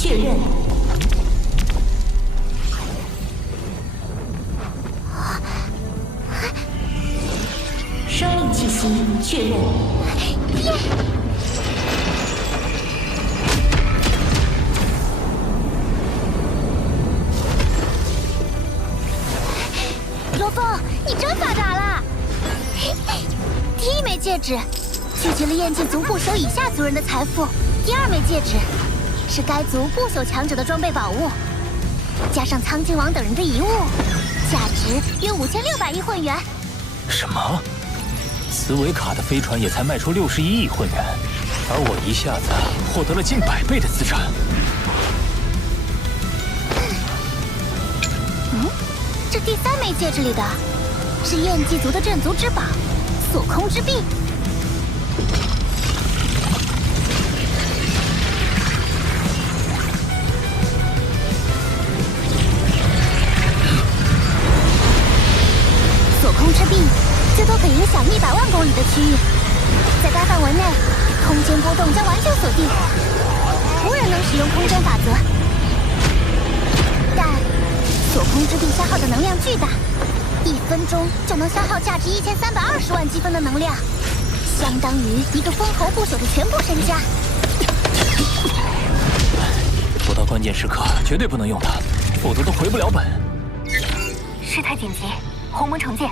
确认。生命气息确认。罗峰，你真发达了！第一枚戒指聚集了燕境族部首以下族人的财富，第二枚戒指是该族不朽强者的装备宝物，加上苍金王等人的遗物，价值约5600亿混元。什么？茨维卡的飞船也才卖出61亿混元，而我一下子获得了近100倍的资产。这第三枚戒指里的是燕姬族的镇族之宝——锁空之臂。锁空之臂最多可影响100万公里的区域，在该范围内，空间波动将完全锁定，无人能使用空间法则。但锁空之臂消耗的能量巨大，1分钟就能消耗价值1320万积分的能量，相当于一个封侯不朽的全部身家。不到关键时刻绝对不能用它，否则都回不了本。事态紧急，鸿蒙城见。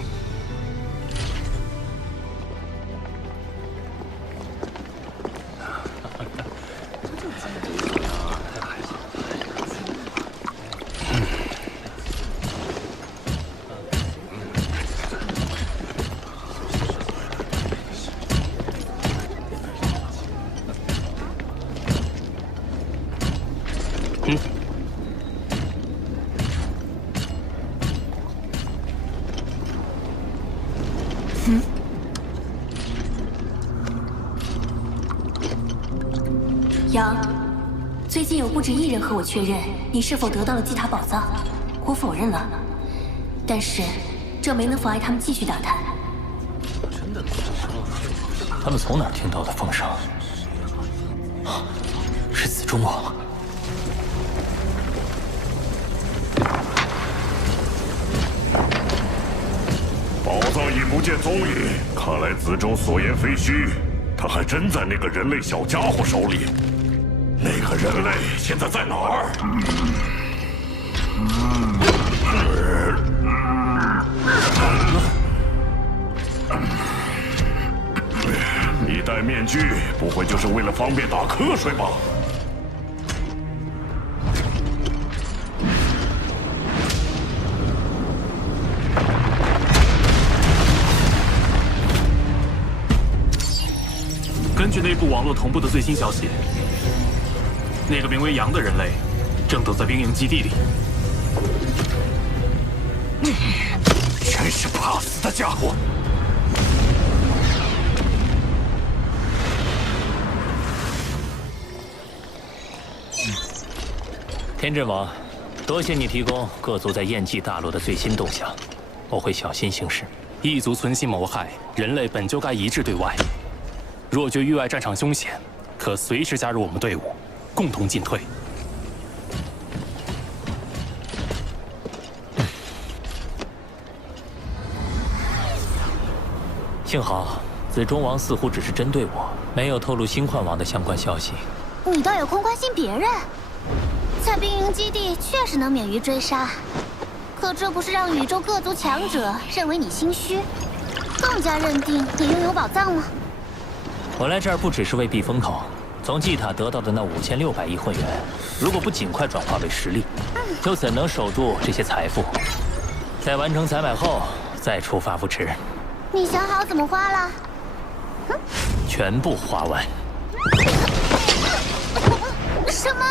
杨，最近有不止一人和我确认你是否得到了祭塔宝藏，我否认了，但是这没能妨碍他们继续打探。他们从哪儿听到的风声？是紫中王。宝藏已不见踪影，看来子中所言非虚，他还真在那个人类小家伙手里。那个人类现在在哪儿？你戴面具，不会就是为了方便打瞌睡吧？根据内部网络同步的最新消息，那个名为杨的人类正躲在兵营基地里。真是怕死的家伙！天阵王，多谢你提供各族在燕蓟大陆的最新动向，我会小心行事。异族存心谋害人类，本就该一致对外。若觉域外战场凶险，可随时加入我们队伍，共同进退。幸好紫中王似乎只是针对我，没有透露星幻王的相关消息。你倒有空关心别人，在兵营基地确实能免于追杀，可这不是让宇宙各族强者认为你心虚，更加认定你拥有宝藏吗？我来这儿不只是为避风头，从祭塔得到的那5600亿混元，如果不尽快转化为实力，又怎能守住这些财富？在完成采买后再出发不迟。你想好怎么花了？全部花完。什么？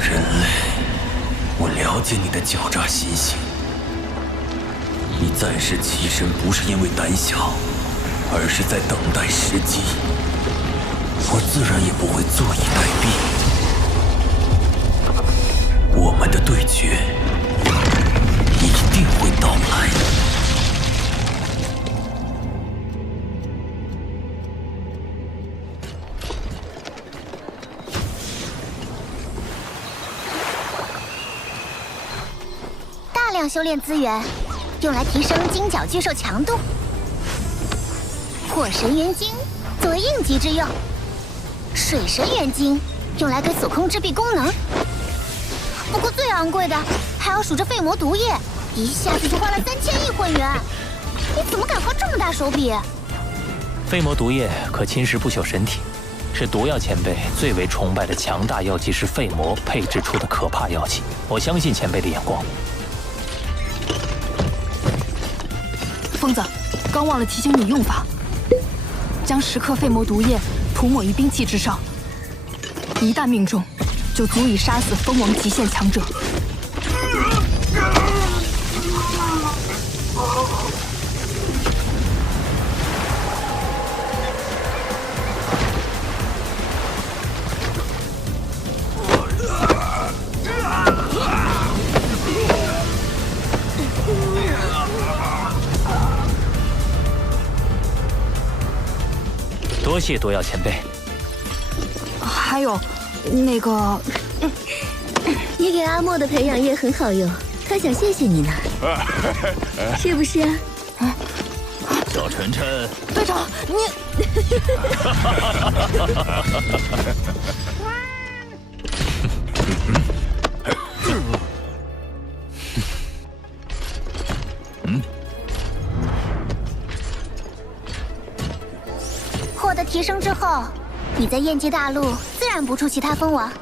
人类，我了解你的狡诈心性。你暂时弃身不是因为胆小，而是在等待时机。我自然也不会坐以待毙。我们的对决一定会到来。项修炼资源，用来提升金角巨兽强度。火神元晶作为应急之用，水神元晶用来给锁空之壁功能。不过最昂贵的还要数这废魔毒液，一下子就花了3000亿混元。你怎么敢花这么大手笔？废魔毒液可侵蚀不朽神体，是毒药前辈最为崇拜的强大药剂师废魔配制出的可怕药剂。我相信前辈的眼光。疯子，刚忘了提醒你用法，将10克废魔毒液涂抹于兵器之上，一旦命中，就足以杀死蜂王极限强者。多谢毒药前辈。还有，那个，你给阿莫的培养液很好用，他想谢谢你呢，是不是啊？小晨晨，队长，你。获得提升之后，你在燕姬大陆自然不出其他蜂王。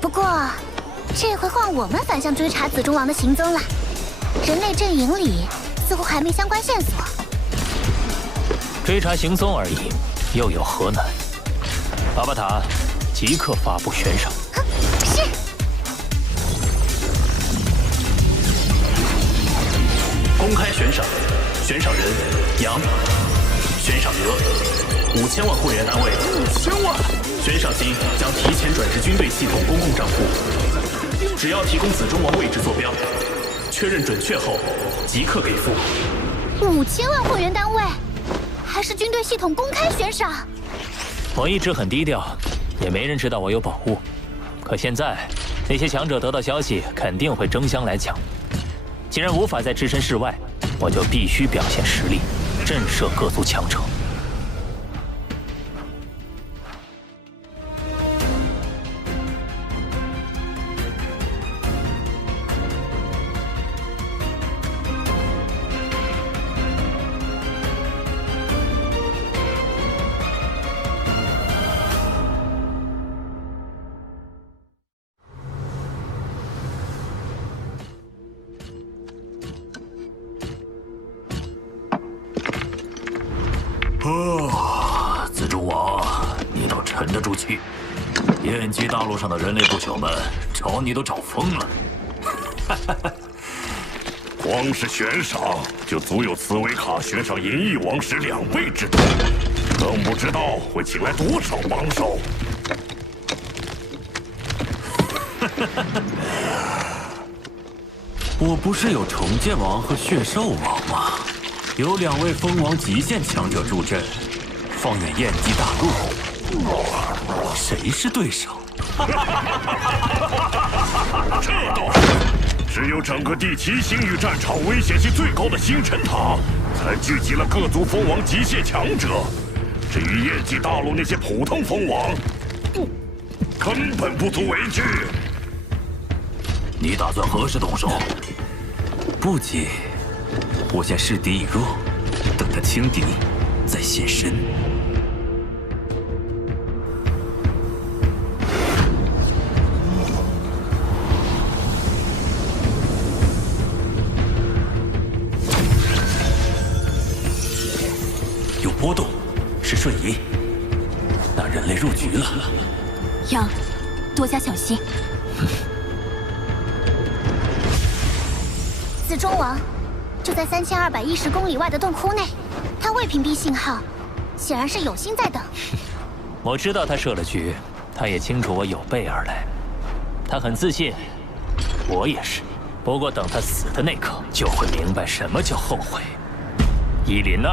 不过，这回换我们反向追查紫中王的行踪了。人类阵营里似乎还没相关线索。追查行踪而已，又有何难？巴巴塔，即刻发布悬赏。是。公开悬赏，悬赏人杨，悬赏额5000万会员单位，5000万，悬赏金将提前转至军队系统公共账户。只要提供紫中王位置坐标，确认准确后即刻给付。5000万会员单位，还是军队系统公开悬赏？我一直很低调，也没人知道我有宝物。可现在，那些强者得到消息，肯定会争相来抢。既然无法再置身事外，我就必须表现实力，震慑各族强者。紫中王，你倒沉得住气。燕姬大陆上的人类不朽们找你都找疯了。光是悬赏就足有茨维卡悬赏银翼王石2倍之多，更不知道会请来多少帮手。我不是有重剑王和血兽王吗？有2位蜂王极限强者助阵，放眼燕姬大陆，谁是对手？这倒是，只有整个第7星域战场危险性最高的星辰塔，才聚集了各族蜂王极限强者。至于燕姬大陆那些普通蜂王，根本不足为惧。你打算何时动手？不急，我先示敌以弱，等他轻敌，再现身。有波动，是瞬移。那人类入局了。杨，多加小心。紫中王就在3210公里外的洞窟内，他未屏蔽信号，显然是有心在等。我知道他设了局，他也清楚我有备而来。他很自信，我也是。不过等他死的那刻，就会明白什么叫后悔。依林呢？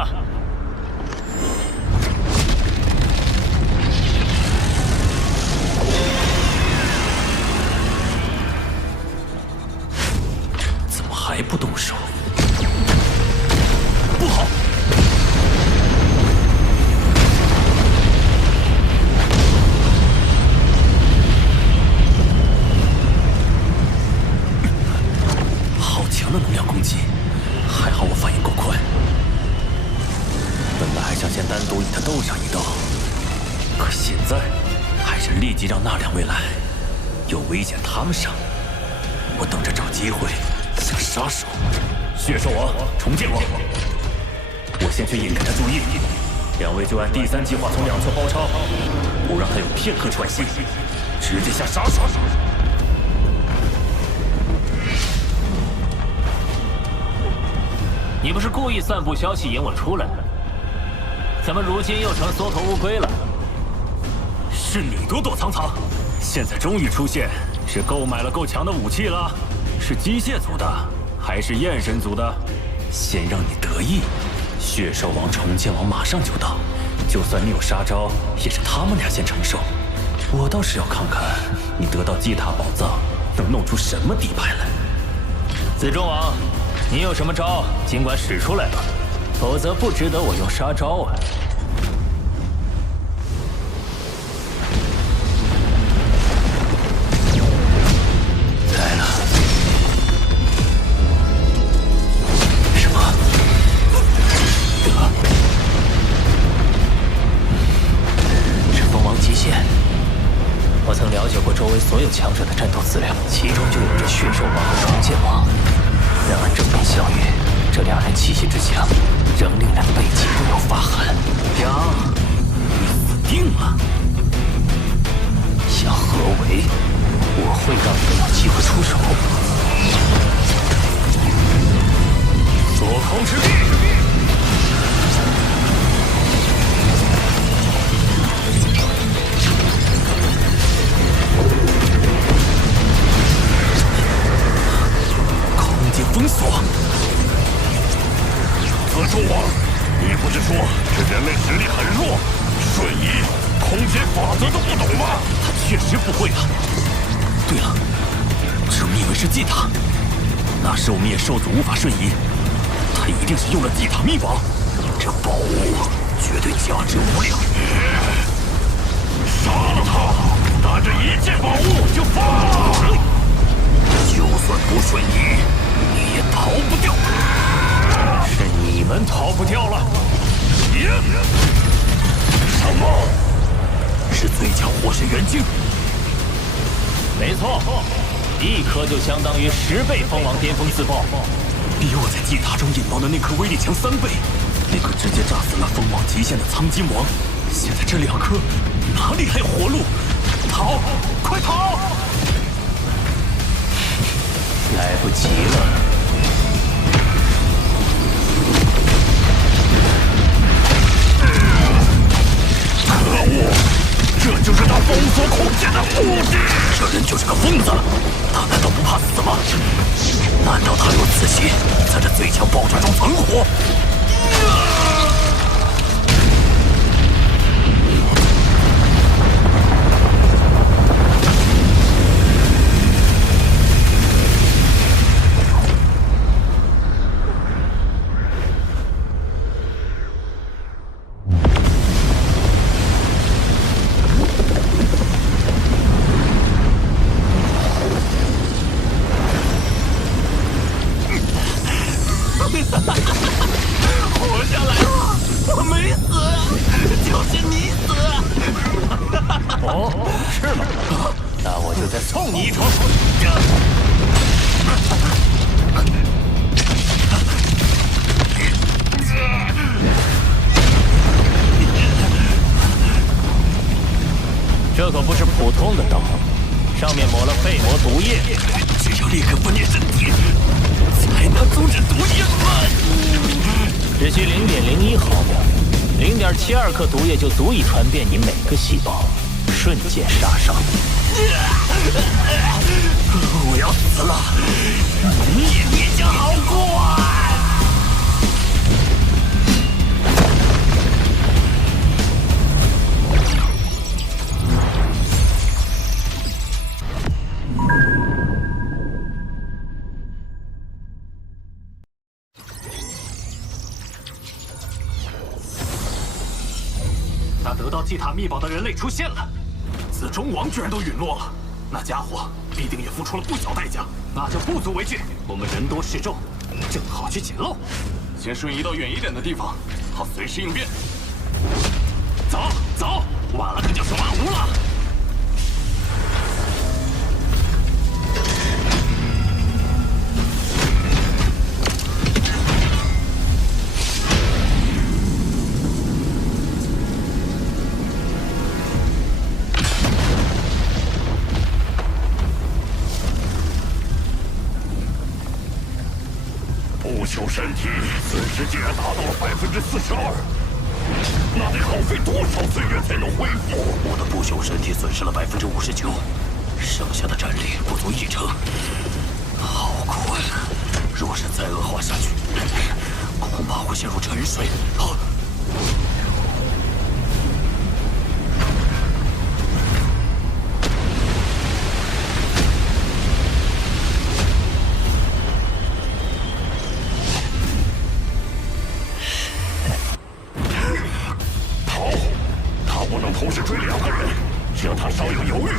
还不动手？不好！好强的能量攻击，还好我反应够快。本来还想先单独与他斗上一斗，可现在还是立即让那两位来，有危险他们上。我等着找机会下杀手。血兽王，重建王，我先去引开他注意，两位就按第3计划从两侧包抄，不让他有片刻喘息，直接下杀手。你不是故意散布消息引我出来的？怎么如今又成缩头乌龟了？是你躲躲藏藏，现在终于出现，是购买了够强的武器了？是机械族的，还是焰神族的？先让你得意，血兽王、重剑王马上就到，就算你有杀招，也是他们俩先承受。我倒是要看看你得到祭塔宝藏能弄出什么底牌来。子中王，你有什么招，尽管使出来吧，否则不值得我用杀招啊。来了。什么？是蜂王极限。我曾了解过周围所有强者的战斗资料，其中就有着血兽王和重剑王。然而正面相遇，这两人气息之强，仍令人背脊不由发寒。杨，你死定了！想合围，我会让你们有机会出手。左空之臂。封锁！子中王，你不是说这人类实力很弱，瞬移、空间法则都不懂吗？他确实不会啊。对了，这密文是祭塔，那时我们也兽族无法瞬移，他一定是用了祭塔秘宝。这宝物绝对价值无量。杀了他！拿着一件宝物就放！就算不瞬移，你也逃不掉。是你们逃不掉了。什么？是最强火神元晶？没错，一颗就相当于10倍蜂王巅峰自爆，比我在祭塔中引爆的那颗威力强3倍。那颗直接炸死了蜂王极限的苍金王，现在这2颗哪里还有活路？逃！快逃！来不及了。可恶！这就是他封锁空间的目的。这人就是个疯子，他难道不怕死吗？难道他有自信在这最强爆炸中存活？活下来了，我没死，就是你死。哦，是吗？那我就再送你一程。这可不是普通的刀，上面抹了废魔毒液，只有立刻分裂身体，才能阻止毒液蔓延。只需0.01毫秒，0.72克毒液就足以传遍你每个细胞，瞬间杀伤。我要死了，你也别想好过啊！那得到祭塔秘宝的人类出现了，子中王居然都陨落了，那家伙必定也付出了不小代价，那就不足为惧。我们人多势众，正好去捡漏。先瞬移到远一点的地方，好随时应变。走走，晚了可就是马无了。不朽身体损失竟然达到了42%，那得耗费多少岁月才能恢复？我的不朽身体损失了59%，剩下的战力不足1成。好困，若是再恶化下去，恐怕会陷入沉睡。啊！我能同时追2个人，只要他稍有犹豫，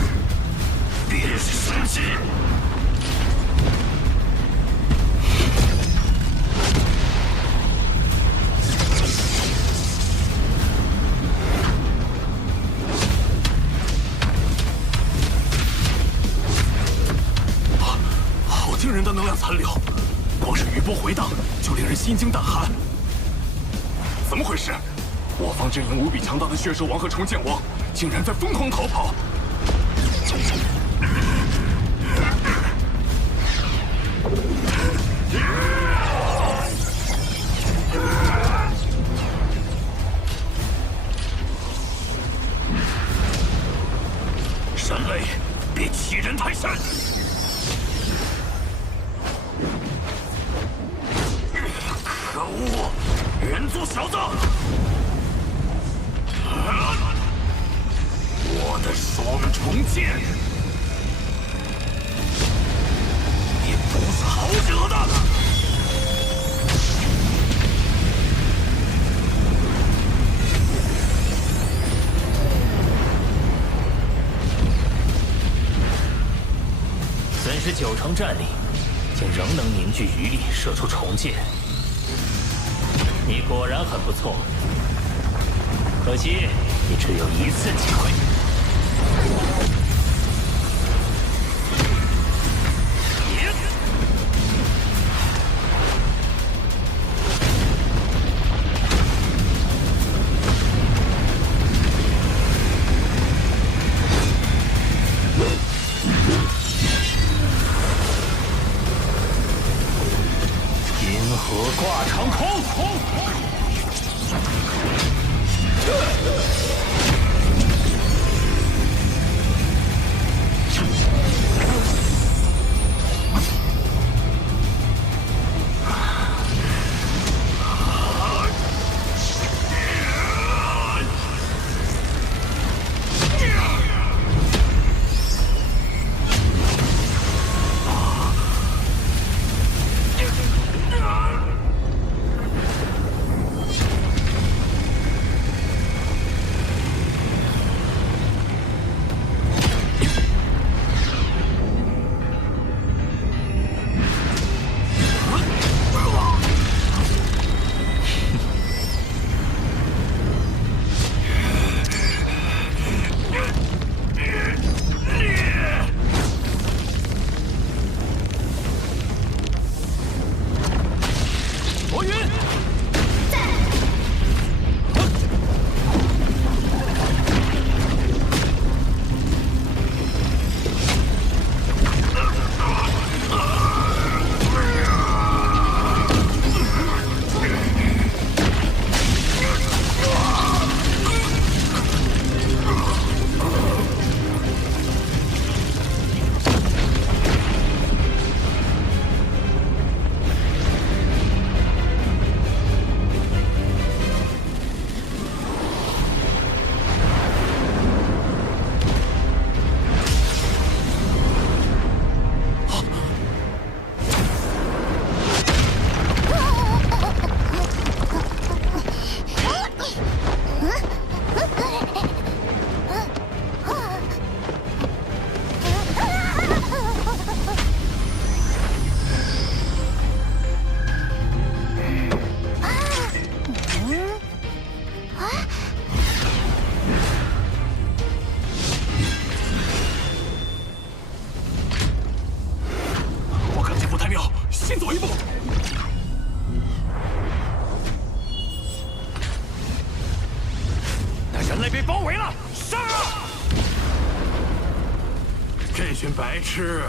便是神机。好惊人的能量残留，光是余波回荡就令人心惊胆寒。怎么回事？我方阵营无比强大的血兽王和重剑王，竟然在疯狂逃跑！神类，别欺人太甚！可恶，人族小子！我的双重剑，你不是好惹的。损失9成战力，竟仍能凝聚余力射出重剑，你果然很不错。可惜你只有1次机会。银河挂长空。被包围了，杀！这群白痴，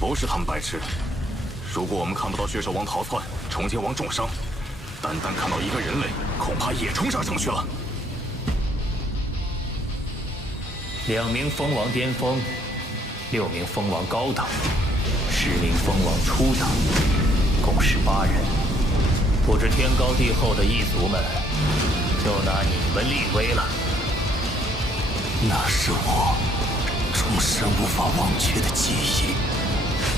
不是他们白痴。如果我们看不到血兽王逃窜，重剑王重伤，单单看到一个人类，恐怕也冲上城去了。2名蜂王巅峰，6名蜂王高等，10名蜂王初等，共18人。不知天高地厚的异族们，就拿你们立威了。那是我终身无法忘却的记忆，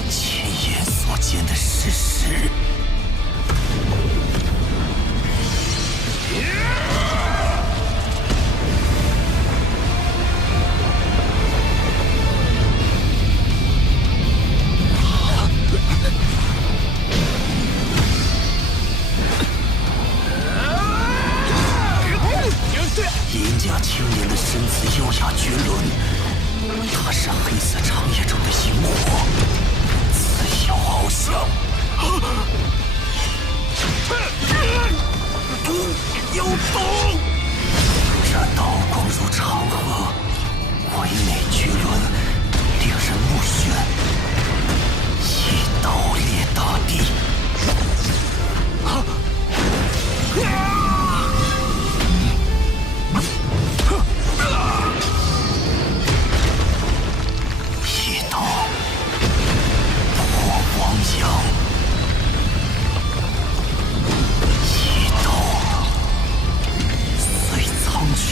亲眼所见的事实。银甲青年的身姿优雅绝伦，他是黑色长夜中的萤火，自由翱翔。毒有毒！这刀光如长河，唯美绝伦，令人目眩。一刀裂大地。一刀破汪洋，一刀碎苍穹。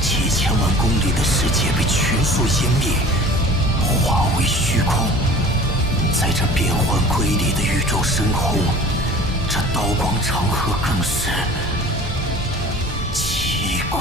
几千万公里的世界被全数湮灭，化为虚空。在这变幻瑰丽的宇宙深空，这刀光长河更是奇观。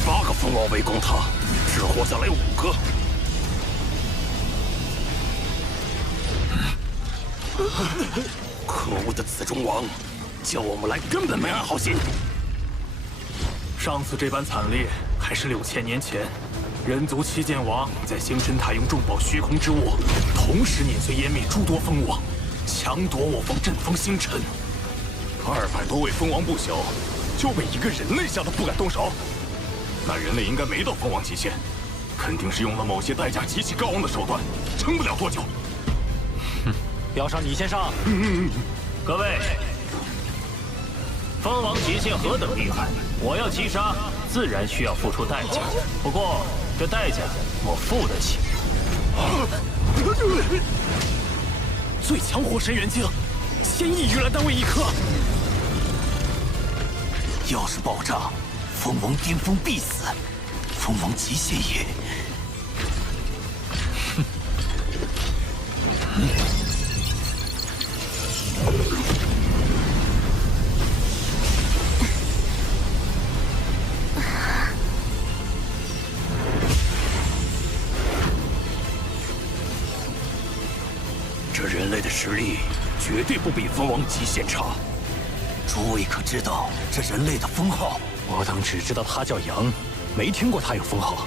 18个蜂王围攻他，只活下来5个。可恶的紫中王，叫我们来根本没安好心。上次这般惨烈还是6000年前，人族七剑王在星辰塔用重宝虚空之物，同时碾碎湮灭诸多蜂王，强夺我方阵风星辰。200多位蜂王不朽，就被一个人类吓得不敢动手。那人类应该没到蜂王极限，肯定是用了某些代价极其高昂的手段，撑不了多久。哼，要上你先上。各位，蜂王极限何等厉害，我要击杀，自然需要付出代价。不过这代价我付得起。最强火神元晶，先1玉兰单位1颗。要是爆炸，蜂王巅峰必死，蜂王极限也。这人类的实力绝对不比蜂王极限差。诸位可知道这人类的封号？我等只知道他叫杨，没听过他有封号。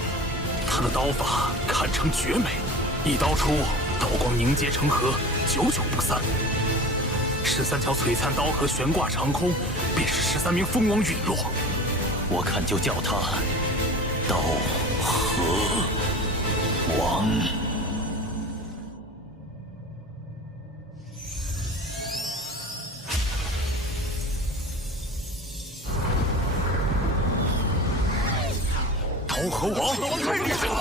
他的刀法堪称绝美，一刀出，刀光凝结成河，久久不散。13条璀璨刀河悬挂长空，便是13名蜂王陨落。我看就叫他刀河王。刀河王太厉害了！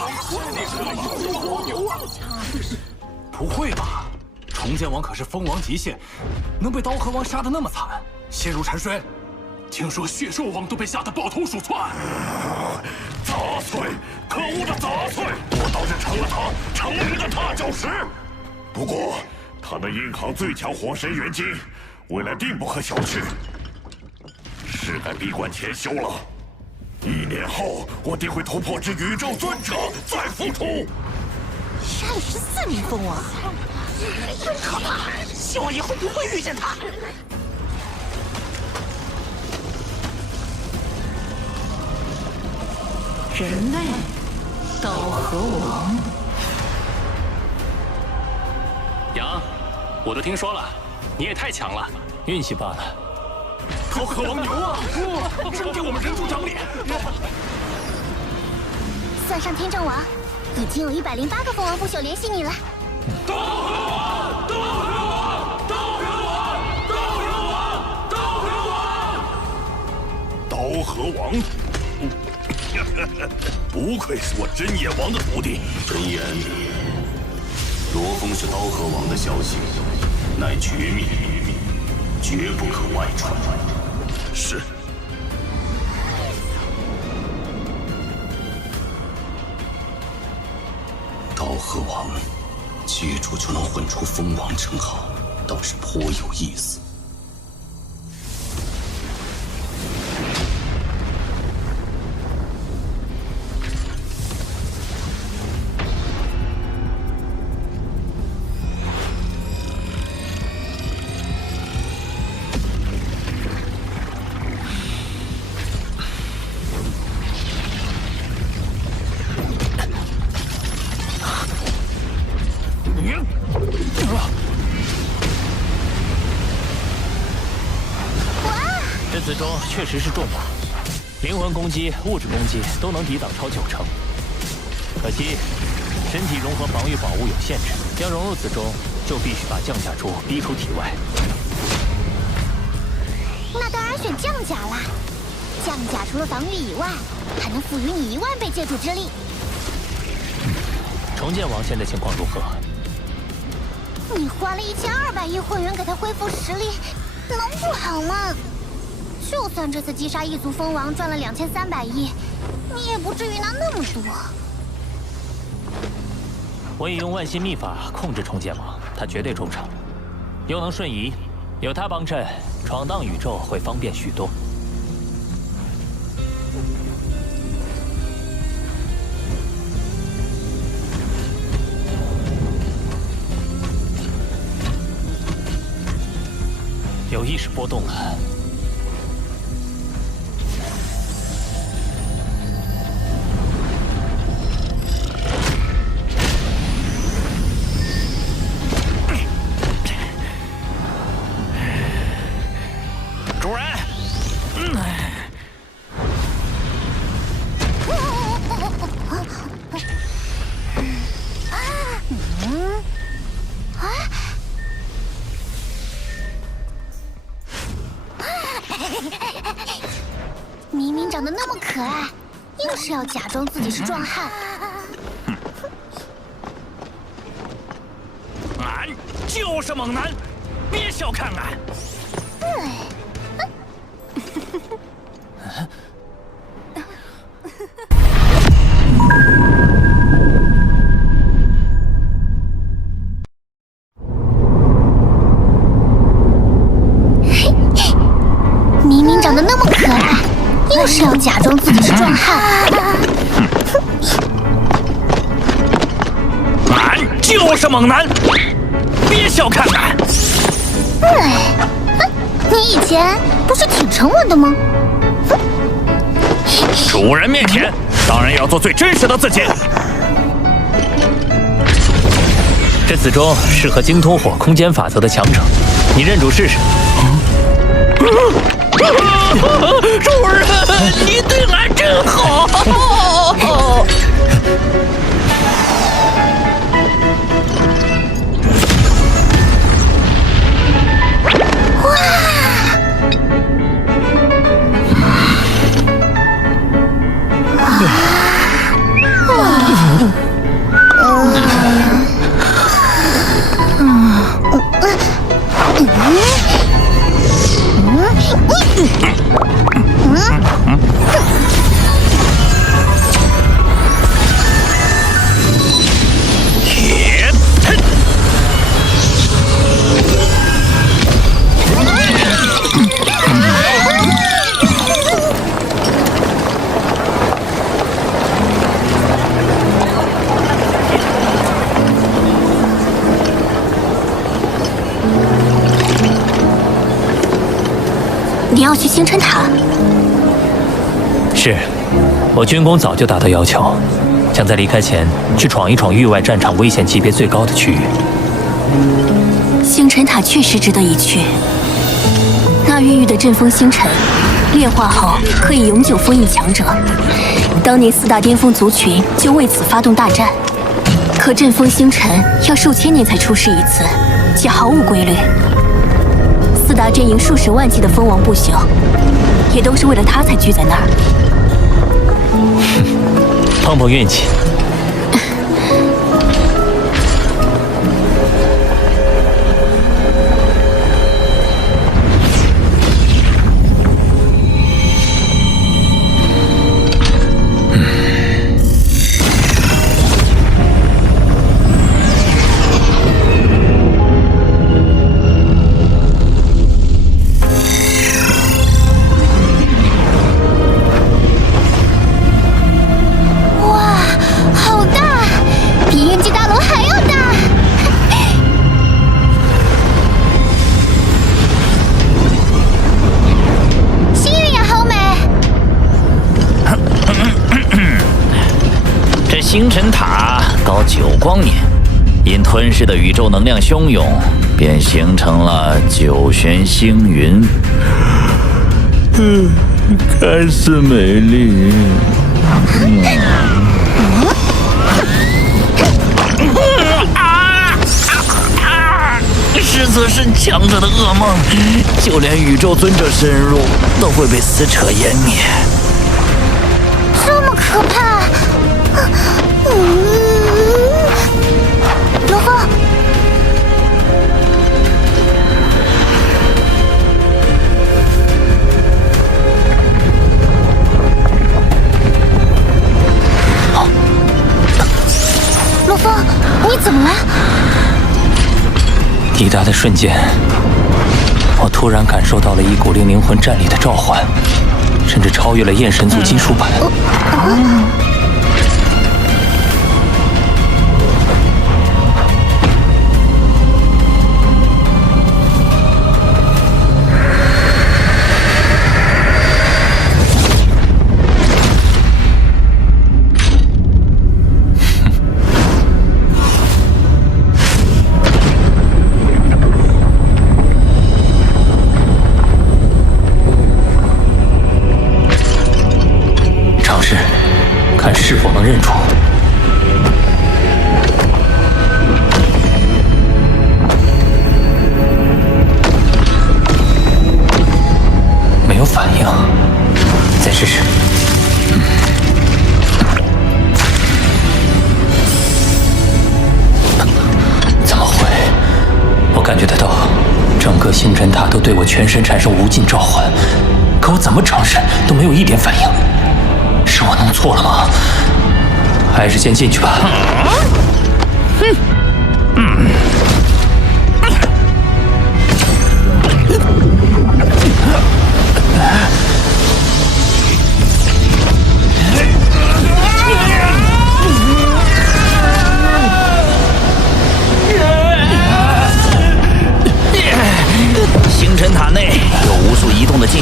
不会吧？重剑王可是蜂王极限，能被刀河王杀得那么惨，陷入沉睡？听说血兽王都被吓得抱头鼠窜。杂碎，可恶的杂碎！我倒是成了他成名的踏脚石。不过，他那硬扛最强火神元晶，未来定不可小觑。是该闭关潜修了。1年后，我定会突破至宇宙尊者，再复出。杀了14名蜂王，真可怕！希望以后不会遇见他。人类，刀河王。杨，我都听说了，你也太强了，运气罢了。刀河王牛啊！真给我们人族长脸！算上天正王，已经有108个蜂王不朽联系你了。刀河王，刀河王，刀河王，刀河王，刀河王，刀河王。不愧是我真野王的徒弟。真言，罗峰是刀河王的消息，乃绝密，绝不可外传。是。刀河王，接住就能混出蜂王称号，倒是颇有意思。这子中确实是重马，灵魂攻击、物质攻击都能抵挡超90%。可惜，身体融合防御宝物有限制，要融入子中，就必须把降甲珠逼出体外。那当然选降甲啦！降甲除了防御以外，还能赋予你1万倍借助之力。重剑王现在情况如何？你花了1200亿混元给他恢复实力，能不好吗？就算这次击杀异族蜂王赚了2300亿，你也不至于拿那么多。我已用万心秘法控制重剑王，他绝对忠诚，又能瞬移，有他帮衬，闯荡宇宙会方便许多。有意识波动了。主人，明明长得那么可爱，硬是要假装自己是壮汉。俺就是猛男，别小看俺。就是要假装自己是壮汉。男就是猛男，别小看男。你以前不是挺沉稳的吗？主人面前，当然要做最真实的自己。这死忠适合精通火空间法则的强者，你认主试试。主人，你对俺真好。你要去星辰塔？是，我军功早就达到要求，想在离开前去闯一闯域外战场危险级别最高的区域。星辰塔确实值得一去。那孕育的阵风星辰，炼化后可以永久封印强者。当年4大巅峰族群就为此发动大战，可阵风星辰要数千年才出世一次，且毫无规律。4大阵营数十万计的蜂王不朽，也都是为了他才聚在那儿。碰碰运气。星辰塔高9光年，因吞噬的宇宙能量汹涌，便形成了9玄星云。看似美丽。是则是强者的噩梦，就连宇宙尊者深入都会被撕扯湮灭。这么可怕！罗峰，罗峰，你怎么了？抵达的瞬间，我突然感受到了一股令灵魂战栗的召唤，甚至超越了焰神族金属版。看是否能认出。没有反应，再试试。怎么会？我感觉得到，整个星辰塔都对我全身产生无尽召唤，可我怎么尝试都没有一点反应。是我弄错了吗？还是先进去吧。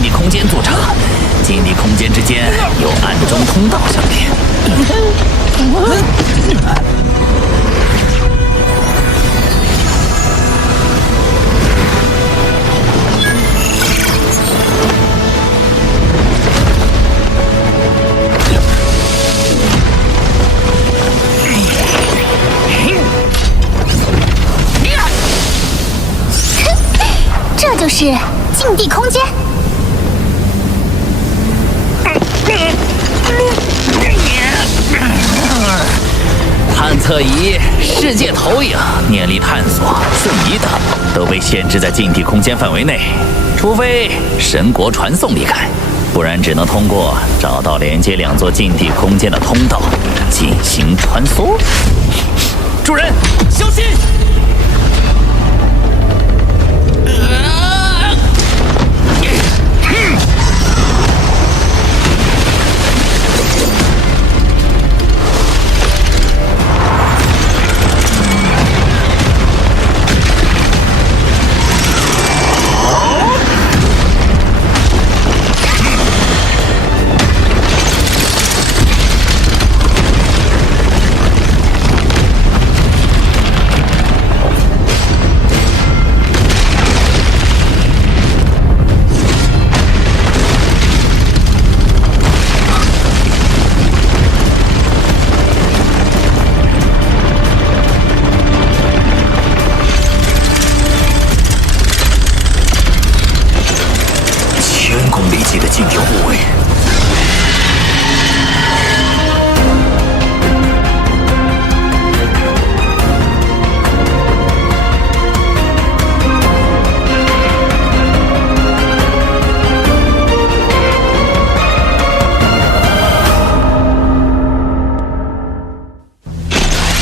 禁地空间作战，禁地空间之间有暗中通道相连。这就是禁地空间。探测仪、世界投影、念力探索、瞬移等都被限制在禁地空间范围内，除非神国传送离开，不然只能通过找到连接两座禁地空间的通道进行穿梭。主人，小心！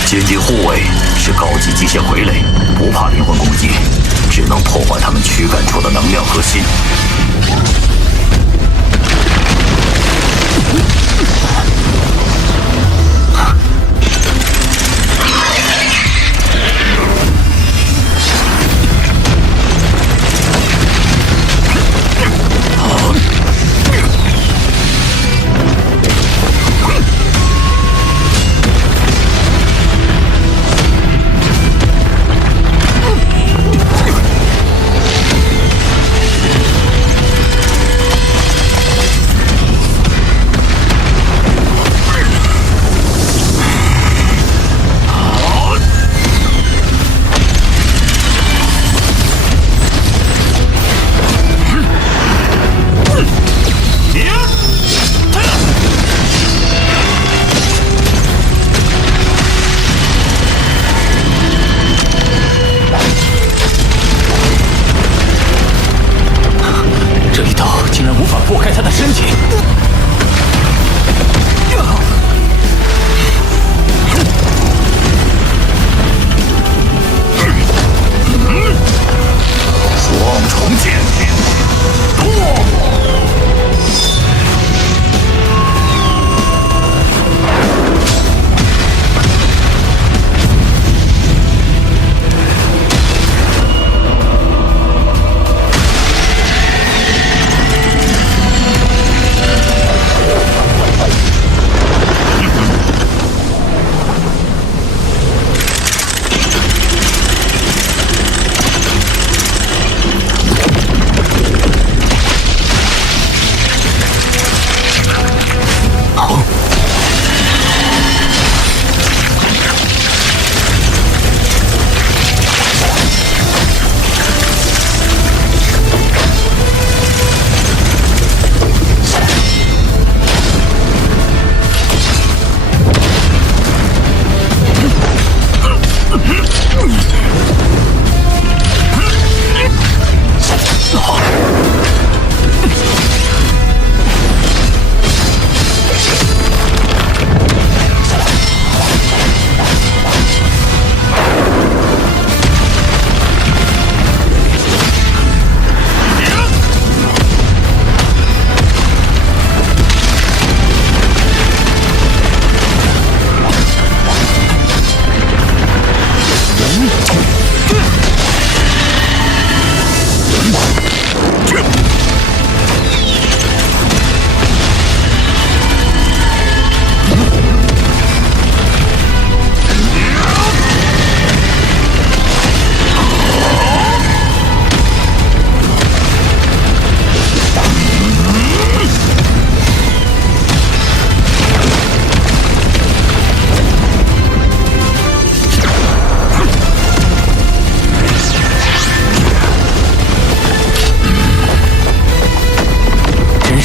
坚定护卫是高级机械傀儡，不怕灵魂攻击，只能破坏他们驱赶出的能量核心。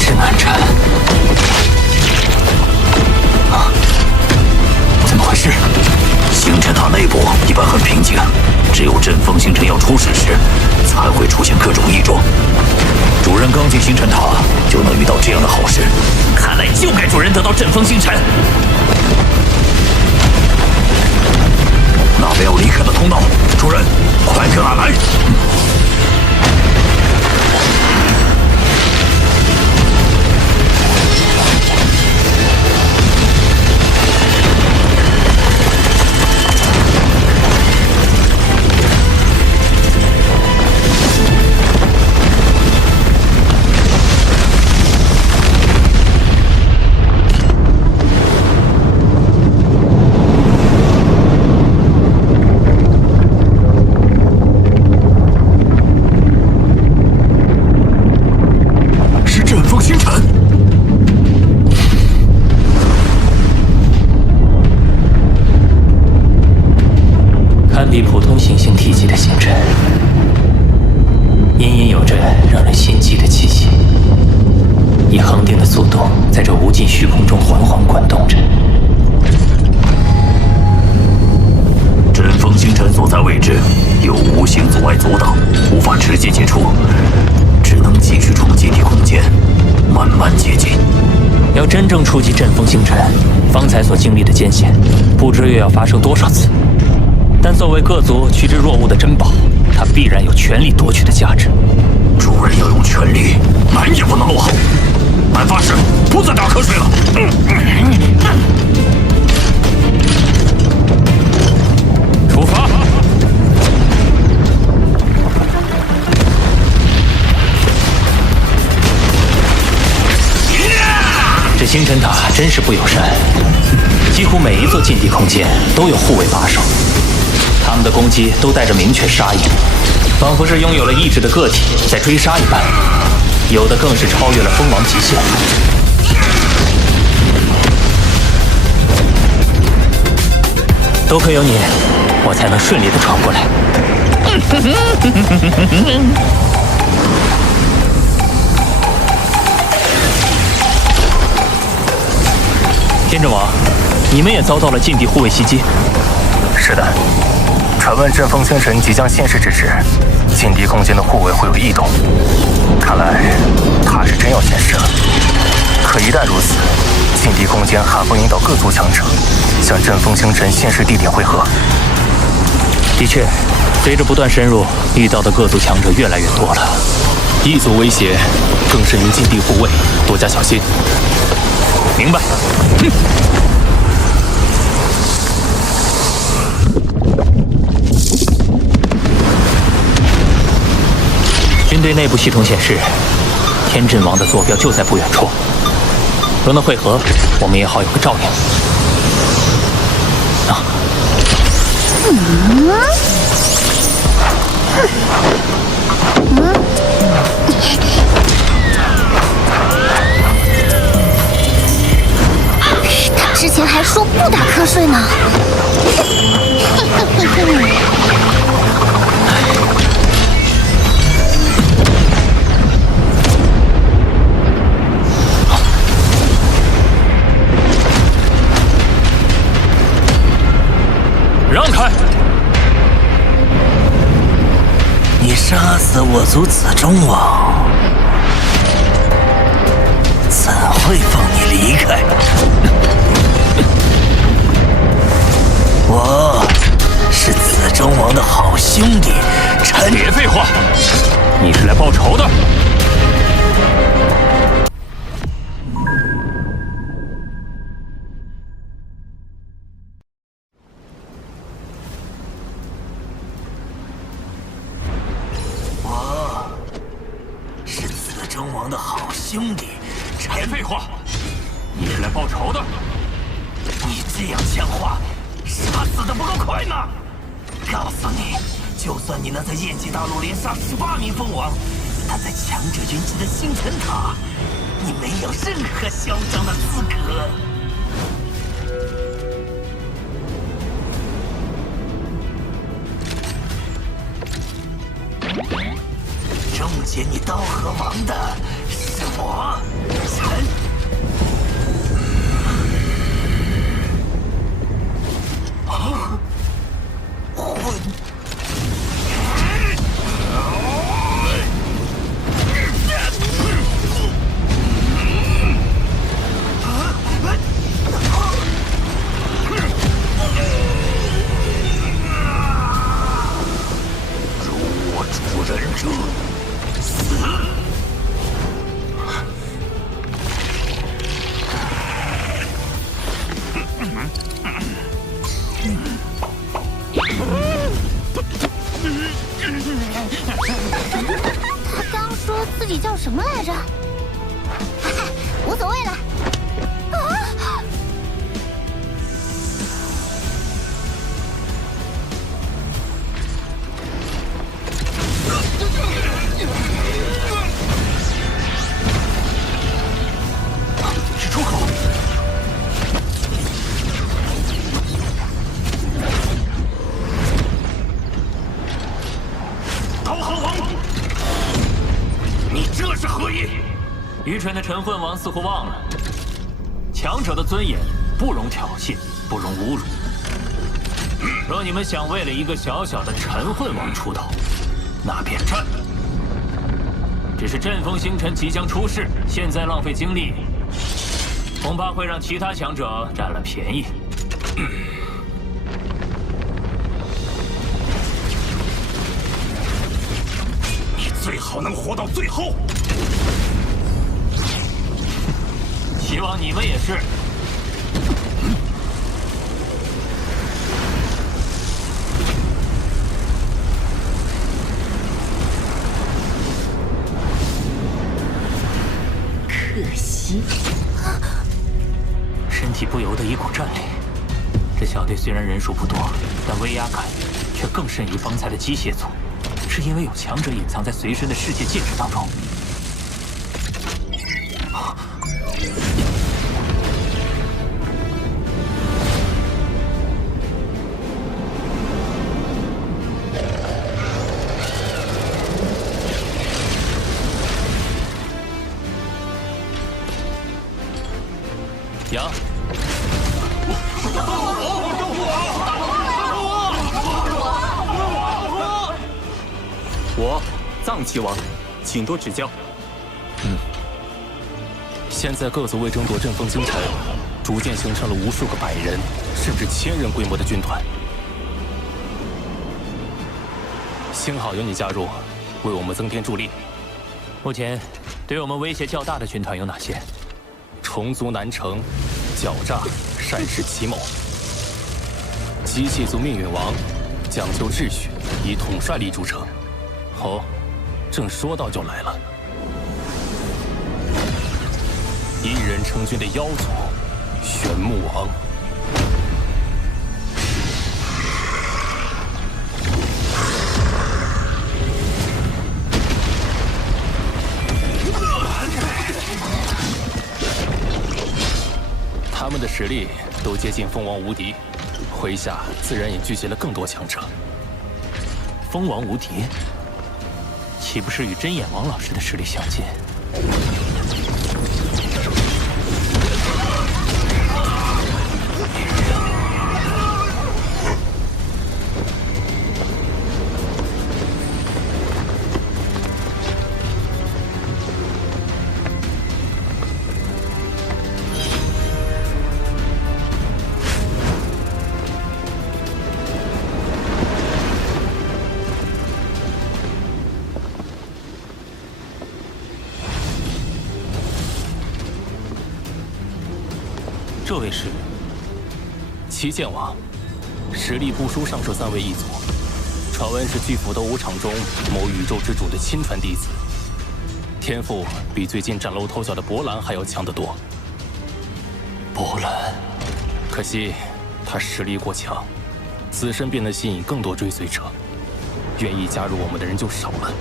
是难缠。啊，怎么回事？星辰塔内部一般很平静，只有阵风星辰要出事时，才会出现各种异状。主人刚进星辰塔就能遇到这样的好事，看来就该主人得到阵风星辰。那边有离开的通道，主人，快跟俺来！比普通行星体积的星辰，隐隐有着让人心悸的气息，以恒定的速度在这无尽虚空中缓缓滚动着。阵风星辰所在位置有无形阻碍阻挡，无法直接接触，只能继续从基地空间慢慢接近。要真正触及阵风星辰，方才所经历的艰险，不知又要发生多少次。但作为各族趋之若鹜的珍宝，它必然有全力夺取的价值。主人要用全力，俺也不能落后。俺发誓不再打瞌睡了。出发！这星辰塔真是不友善，几乎每一座禁地空间都有护卫把守。他们的攻击都带着明确杀意，仿佛是拥有了意志的个体在追杀一般，有的更是超越了蜂王极限。多亏有你，我才能顺利的闯过来。天阵王，你们也遭到了禁地护卫袭击？是的。传闻阵风星辰即将现世之时，禁地空间的护卫会有异动，看来他是真要现世了。可一旦如此，禁地空间还会引导各族强者向阵风星辰现世地点汇合。的确，随着不断深入，遇到的各族强者越来越多了，异族威胁更甚于禁地护卫，多加小心。明白。哼。军队内部系统显示，天阵王的坐标就在不远处。若能会合，我们也好有个照应。啊！他之前还说不打瞌睡呢。让开！你杀死我族子中王，怎会放你离开？我是子中王的好兄弟陈。别废话，你是来报仇的。兄弟，别废话，你是来报仇的。你这样讲话，杀死的不够快吗？告诉你，就算你能在燕极大陆连杀18名蜂王，但在强者云集的星辰塔，你没有任何嚣张的资格。终结你刀河王的是我。愚蠢的陈混王似乎忘了，强者的尊严不容挑衅，不容侮辱。若你们想为了一个小小的陈混王出头，那便战。只是阵风星辰即将出世，现在浪费精力，恐怕会让其他强者占了便宜。你最好能活到最后。希望你们也是。可惜，身体不由得一股战栗。这小队虽然人数不多，但威压感却更甚于方才的机械族，是因为有强者隐藏在随身的世界戒指当中。杨，我藏岐王，请多指教。现在各族为争夺阵风星辰，逐渐形成了无数个百人甚至1000人规模的军团。幸好有你加入，为我们增添助力。目前对我们威胁较大的军团有哪些？虫族南城、狡诈、善事奇谋；机械族命运王，讲究秩序，以统帅力著称。哦，正说到就来了，一人成军的妖族，玄木王。他们的实力都接近蜂王无敌，麾下自然也聚集了更多强者。蜂王无敌，岂不是与真眼王老师的实力相近？这位是旗舰王，实力不输上述3位一族，传闻是巨斧斗武场中某宇宙之主的亲传弟子，天赋比最近崭露头角的博兰还要强得多。博兰，可惜他实力过强，自身便能吸引更多追随者，愿意加入我们的人就少了。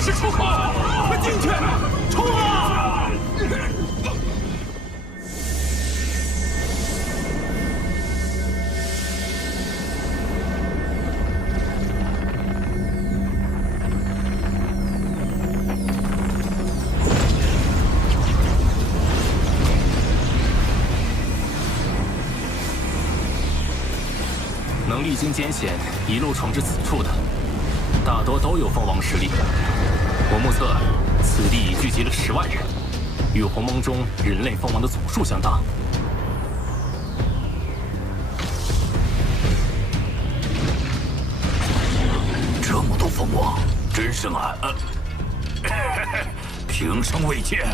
是出口，快进去！冲啊！能历经艰险一路闯至此处的，大多都有蜂王实力。我目测，此地已聚集了10万人，与鸿蒙中人类蜂王的总数相当。这么多蜂王，真是平生未见。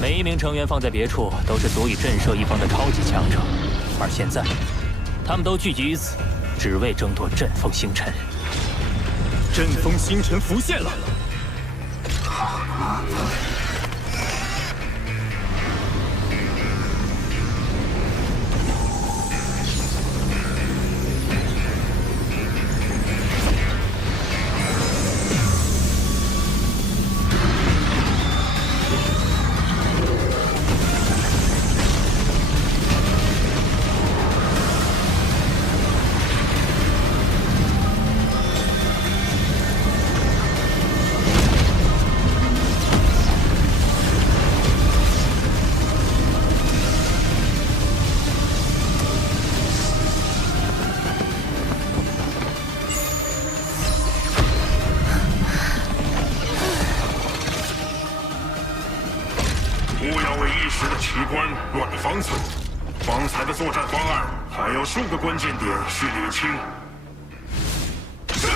每一名成员放在别处，都是足以震慑一方的超级强者，而现在，他们都聚集于此，只为争夺阵风星辰。阵风星辰浮现了。关，乱了方寸。方才的作战方案还有数个关键点需理清。是。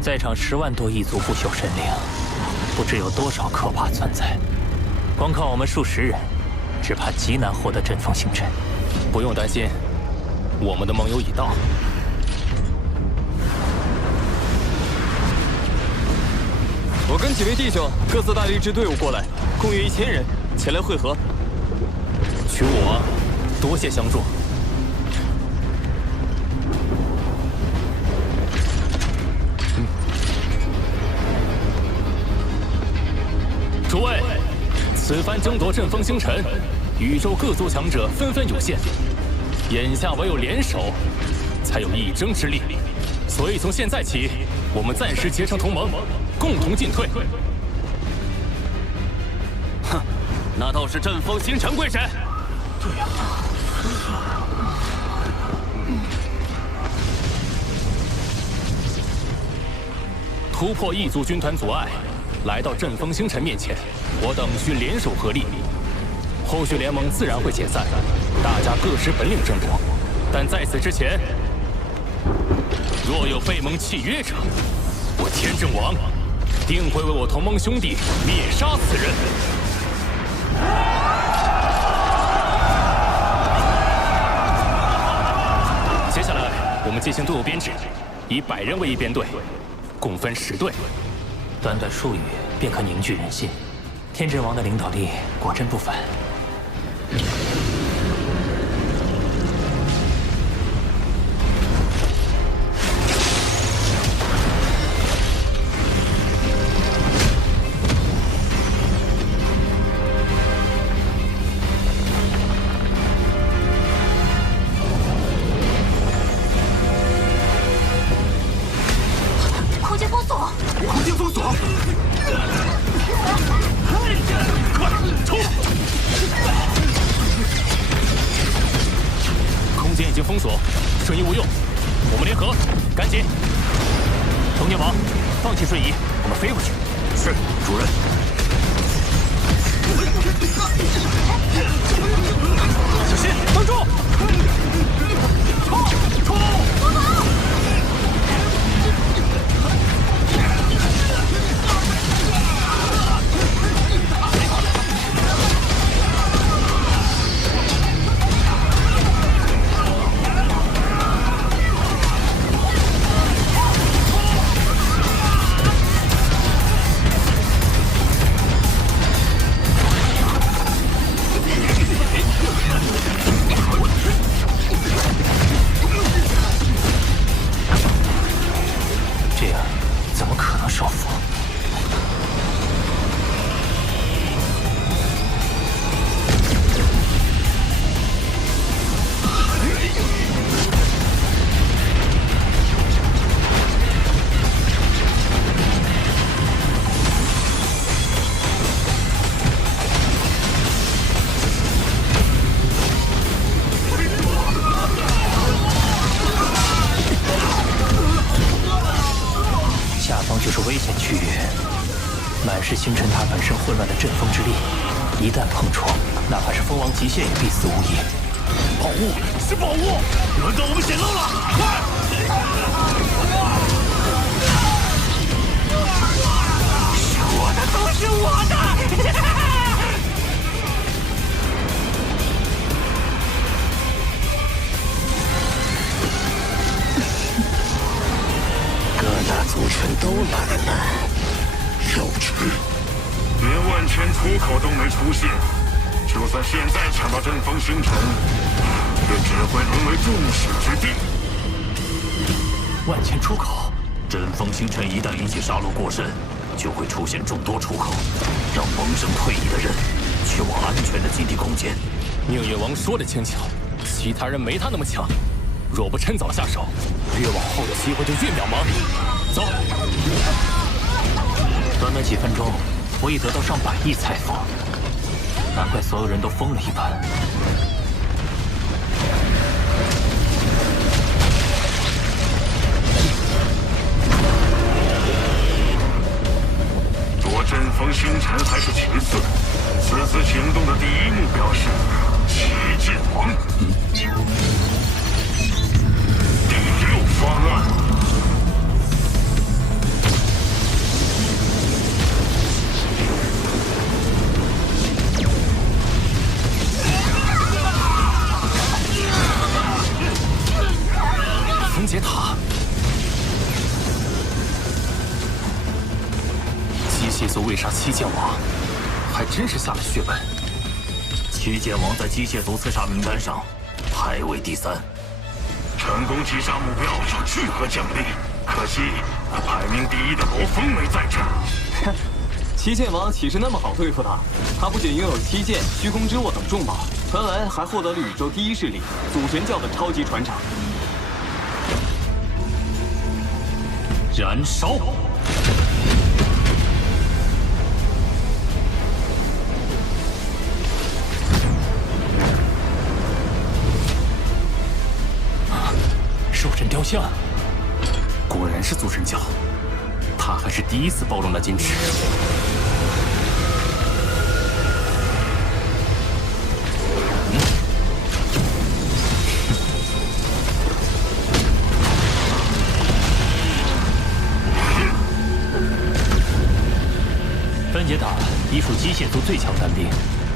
在场10万多异族不朽神灵，不知有多少可怕存在。光靠我们数十人，只怕极难获得阵风星辰。不用担心，我们的盟友已到。我跟几位弟兄各自带了一支队伍过来，共约1000人前来会合。取武王，多谢相助。诸位，此番争夺阵风星辰，宇宙各族强者纷纷涌现，眼下唯有联手，才有一争之力。所以从现在起，我们暂时结成同盟，共同进退。哼，那倒是阵风星辰归谁？对呀。突破异族军团阻碍。来到阵风星辰面前，我等需联手合力。后续联盟自然会解散，大家各持本领争夺。但在此之前，若有背盟契约者，我天阵王定会为我同盟兄弟灭杀此人。接下来，我们进行队伍编制，以100人为一编队，共分10队。短短数语便可凝聚人心，天阵王的领导力果真不凡。空间封锁！空间封锁！快冲！空间已经封锁，瞬移无用，我们联合，赶紧！童年王，放弃瞬移，我们飞过去。是，主人。小心，帮住！冲！就是危险区域，满是星辰塔本身混乱的阵风之力，一旦碰触，哪怕是风王极限也必死无疑。宝物是宝物，轮到我们显露了！快！是我的，都是我的！各大族群都来了，幼稚！连万千出口都没出现，就算现在抢到阵风星辰，也只会沦为众矢之的。万千出口，阵风星辰一旦引起杀戮过甚，就会出现众多出口，让萌生退役的人去往安全的基地空间。宁远王说的轻巧，其他人没他那么强。若不趁早下手，越往后的机会就越渺茫。走。短短几分钟，我已得到上百亿财富，难怪所有人都疯了一般。夺阵风星辰还是其次，此次行动的第一目标是七剑王。第6方案。分解塔，机械族为杀七剑王，还真是下了血本。七剑王在机械族刺杀名单上排位第3，成功击杀目标有巨额奖励，可惜排名第1的罗峰没在这儿。哼，七剑王岂是那么好对付的？他不仅拥有七剑、虚空之握等重宝，传闻还获得了宇宙第一势力祖神教的超级船长。燃烧！兽神雕像，果然是祖神教，他还是第一次暴露那矜持。分解塔依属机械族最强战兵，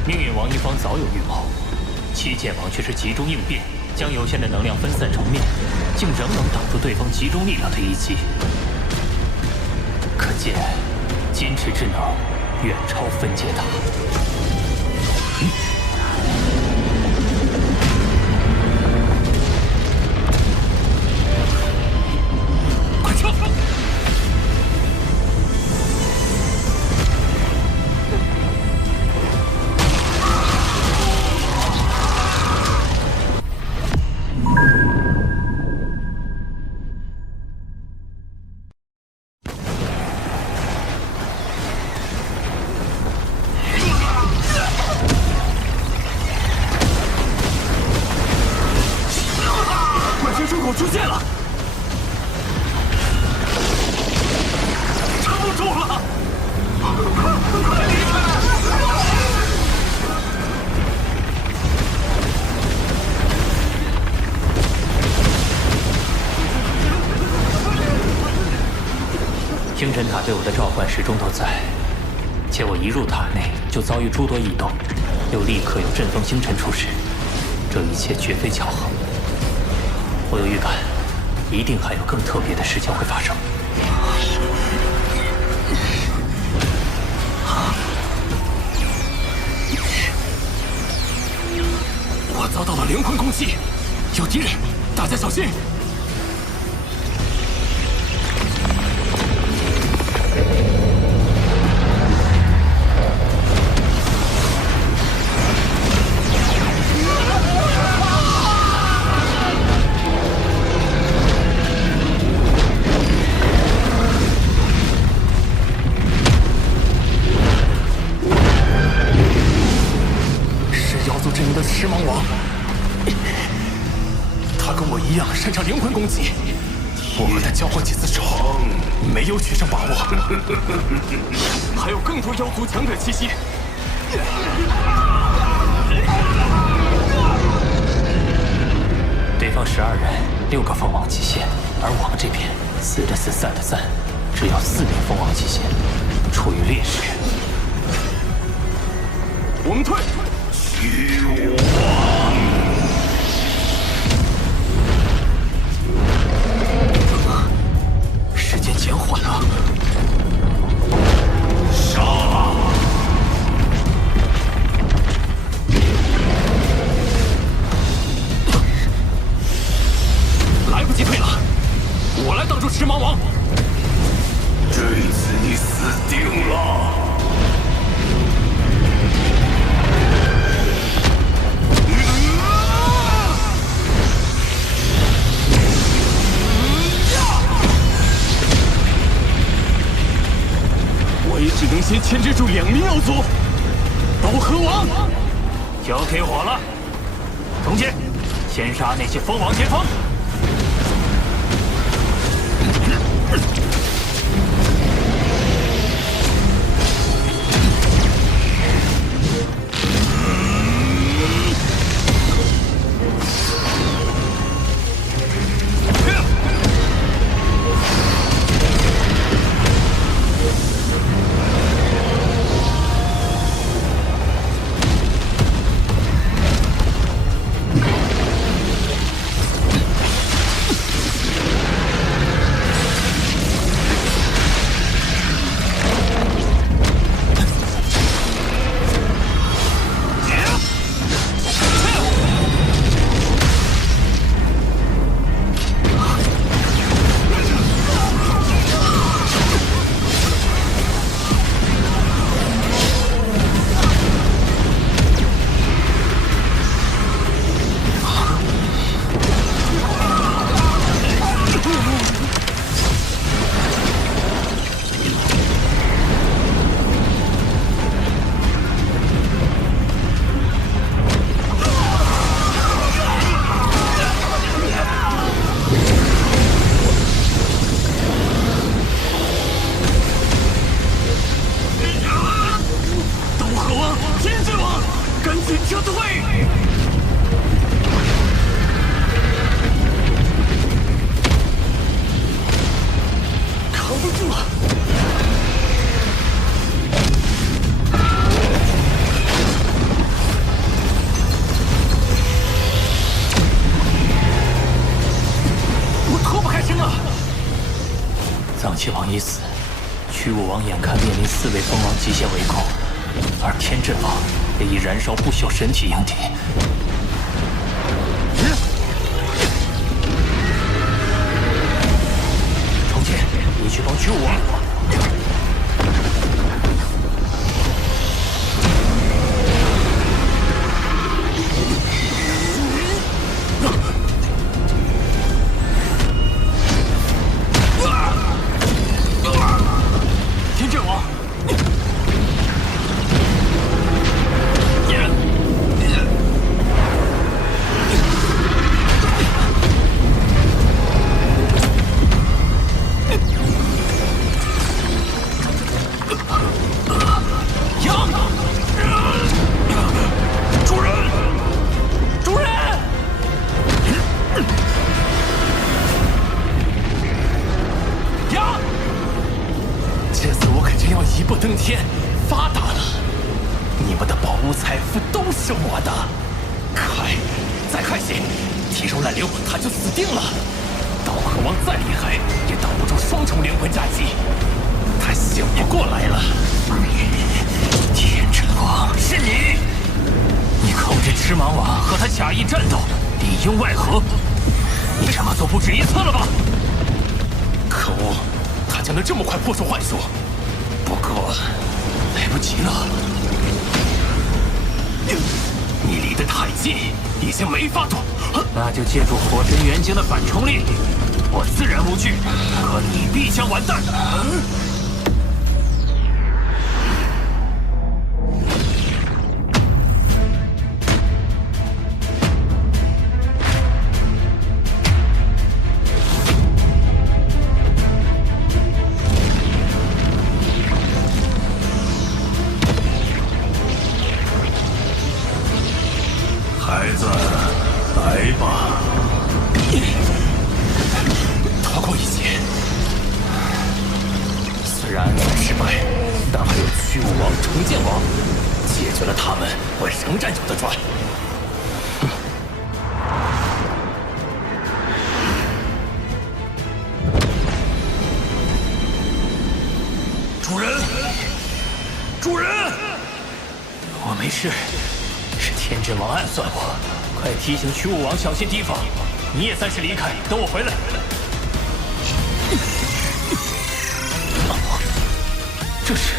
命运王一方早有预谋，七剑王却是集中应变，将有限的能量分散成面，竟仍能挡住对方集中力量的一击。可见，矜持之能远超分解塔。快撤！出现了，撑不住了，快离开！星辰塔对我的召唤始终都在，且我一入塔内就遭遇诸多异动，又立刻有阵风星辰出世，这一切绝非巧合。我有预感，一定还有更特别的事情会发生。我遭到了灵魂攻击，有敌人，大家小心！狮芒王，他跟我一样擅长灵魂攻击，我和他交过几次手，没有取胜把握。还有更多妖族强者气息。对方12人，6个凤凰极限，而我们这边4的4，3的3，只有4名凤凰极限，处于劣势。我们退。时间减缓了，杀！来不及退了，我来挡住狮芒王。这次你死定了！牵制住2名妖族。斗河王，交给我了。中间，先杀那些蜂王前锋。藏气王已死，虚无王眼看面临4位蜂王极限围攻，而天阵王也以燃烧不朽神体迎敌。重剑，你去帮虚无王。登天，发达了！你们的宝物财富都是我的。开，再开些！体肉烂流，他就死定了。刀客王再厉害，也挡不住双重灵魂夹击。他醒不过来了。天真王，是你！你控制赤芒王和他假意战斗，里应外合。你这么做不止1次了吧？可恶，他竟能这么快破除幻术！不过，来不及了。你离得太近，已经没法躲。那就借助火神元晶的反冲力，我自然无惧，可你必将完蛋。孩子，来吧。逃过一劫，虽然暗算失败，但还有虚无王、重剑王，解决了他们，我仍然有得赚。主人，主人，我没事。是天真王暗算我，快提醒虚无王小心提防。你也暂时离开，等我回来。这是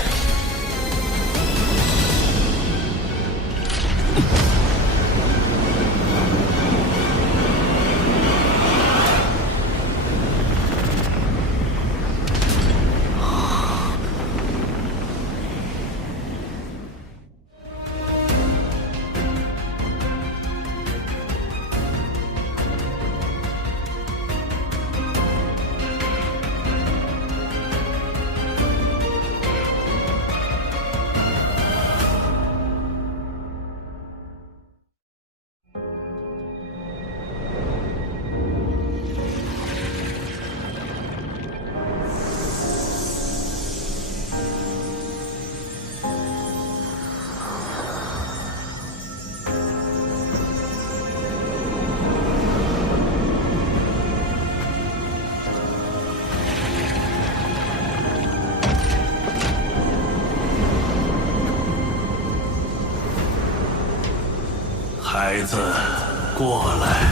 孩子，过来。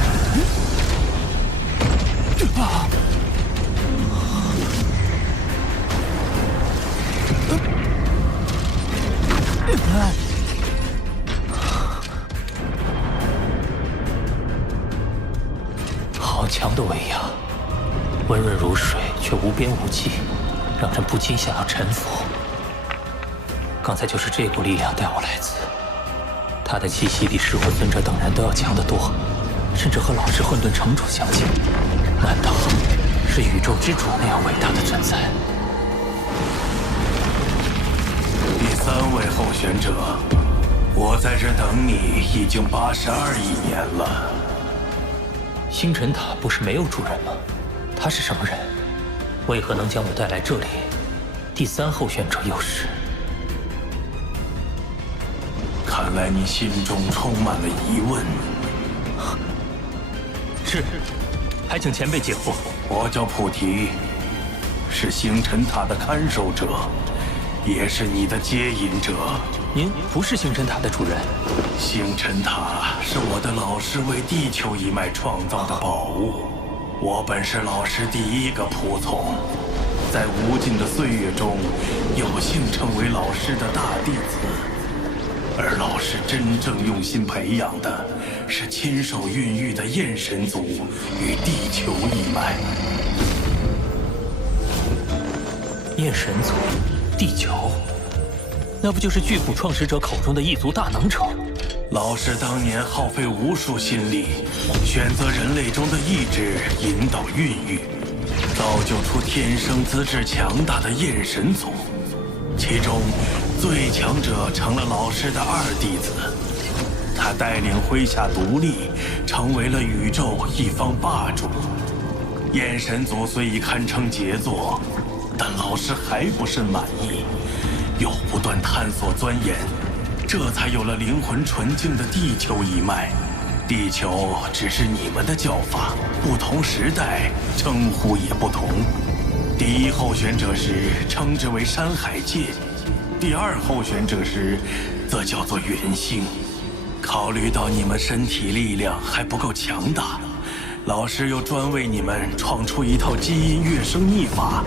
好强的威压，温润如水，却无边无际，让人不禁想要臣服。刚才就是这股力量带我来此。他的气息比石火尊者等人都要强得多，甚至和老师混沌城主相近。难道是宇宙之主那样伟大的存在？第3位候选者，我在这等你已经82亿年了。星辰塔不是没有主人吗？他是什么人？为何能将我带来这里？第3候选者又是？看来你心中充满了疑问。是，还请前辈解惑。我叫菩提，是星辰塔的看守者，也是你的接引者。您不是星辰塔的主人？星辰塔是我的老师为地球一脉创造的宝物，我本是老师第1个仆从，在无尽的岁月中，有幸成为老师的大弟子。而老师真正用心培养的，是亲手孕育的焰神族与地球一脉。焰神族，地球，那不就是巨斧创始者口中的异族大能者？老师当年耗费无数心力，选择人类中的意志引导孕育，造就出天生资质强大的焰神族。其中最强者成了老师的2弟子，他带领麾下独立，成为了宇宙一方霸主。焰神族虽已堪称杰作，但老师还不甚满意，又不断探索钻研，这才有了灵魂纯净的地球一脉。地球只是你们的叫法，不同时代称呼也不同。第1候选者时称之为山海界，第2候选者时则叫做元星。考虑到你们身体力量还不够强大，老师又专为你们创出一套基因跃升秘法，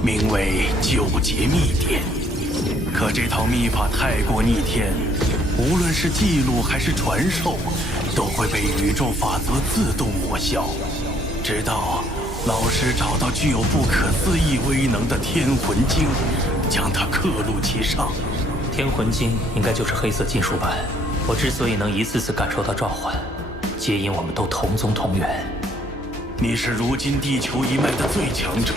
名为9节秘典。可这套秘法太过逆天，无论是记录还是传授，都会被宇宙法则自动抹消。直到老师找到具有不可思议威能的天魂经，将它刻录其上。天魂经应该就是黑色金属板。我之所以能一次次感受到召唤，皆因我们都同宗同源。你是如今地球一脉的最强者，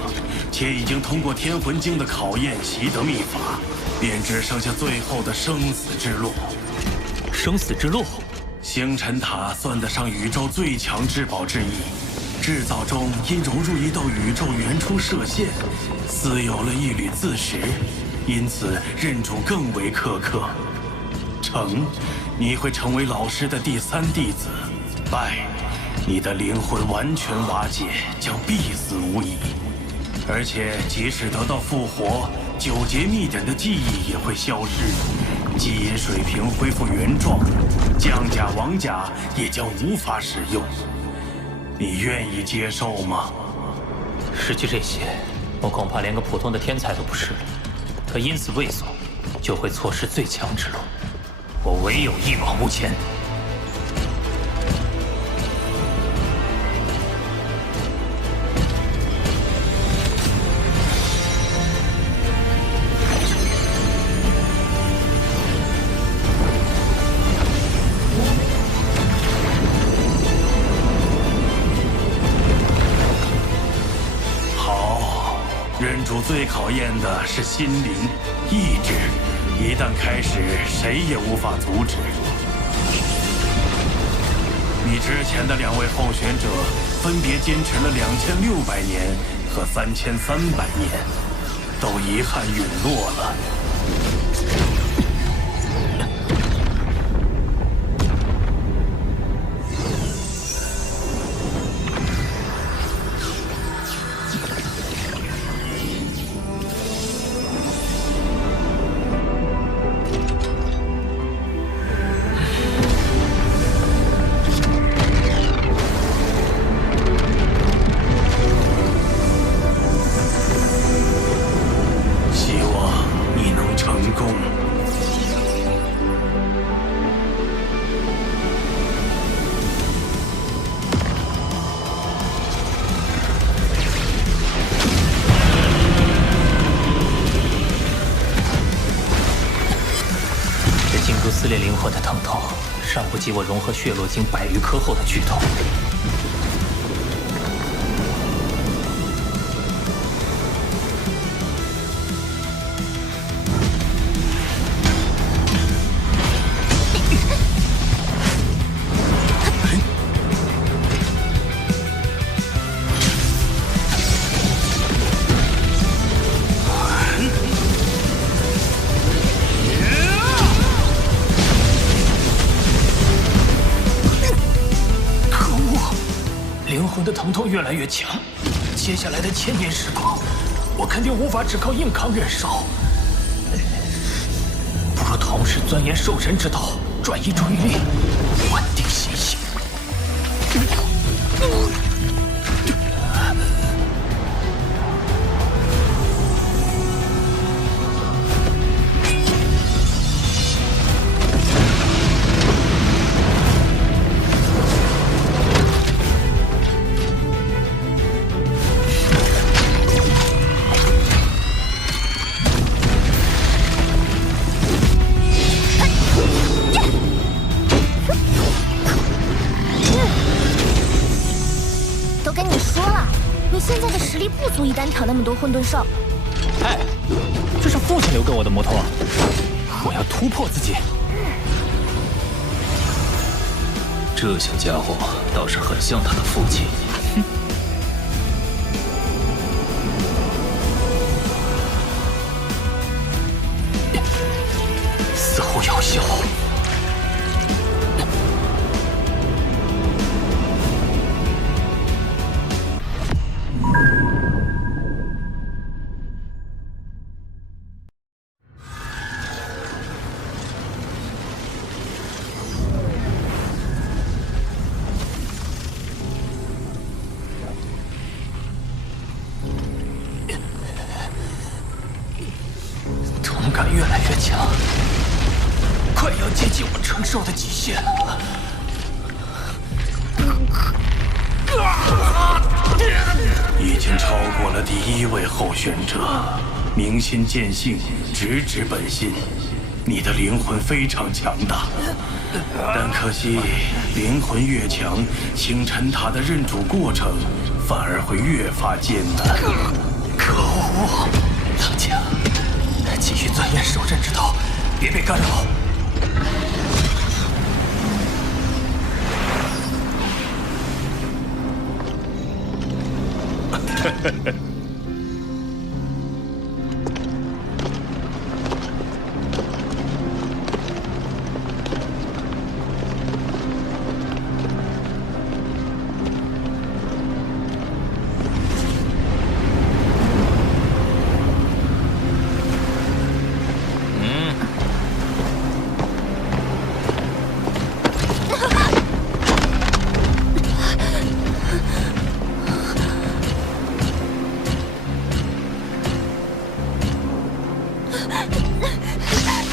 且已经通过天魂经的考验，习得秘法，便只剩下最后的生死之路。生死之路？星辰塔算得上宇宙最强至宝之一，制造中因融入一道宇宙原初射线，似有了一缕自识，因此认主更为苛刻。成，你会成为老师的第3弟子；败，你的灵魂完全瓦解，将必死无疑。而且即使得到复活，9节秘典的记忆也会消失，基因水平恢复原状，降甲王甲也将无法使用。你愿意接受吗？失去这些，我恐怕连个普通的天才都不是了。可因此畏缩，就会错失最强之路。我唯有一往无前。好，认主最考验的是心灵、意志。一旦开始，谁也无法阻止。你之前的2位候选者分别坚持了2600年和3300年，都遗憾陨落了。这经珠撕裂灵魂的疼痛，尚不及我融合血络晶100余颗后的剧痛。灵魂的疼痛越来越强，接下来的1000年时光，我肯定无法只靠硬扛忍受。不如同时钻研兽神之道，转移注意力，稳定心性。不足以单挑那么多混沌兽。哎，这是父亲留给我的魔头啊！我要突破自己。这小家伙倒是很像他的父亲。似乎有效。痛感越来越强，快要接近我承受的极限了。已经超过了第1位候选者，明心见性，直指本心。你的灵魂非常强大，但可惜灵魂越强，星辰塔的认主过程反而会越发艰难。可恶！冷静，继续钻研守阵之道，别被干扰。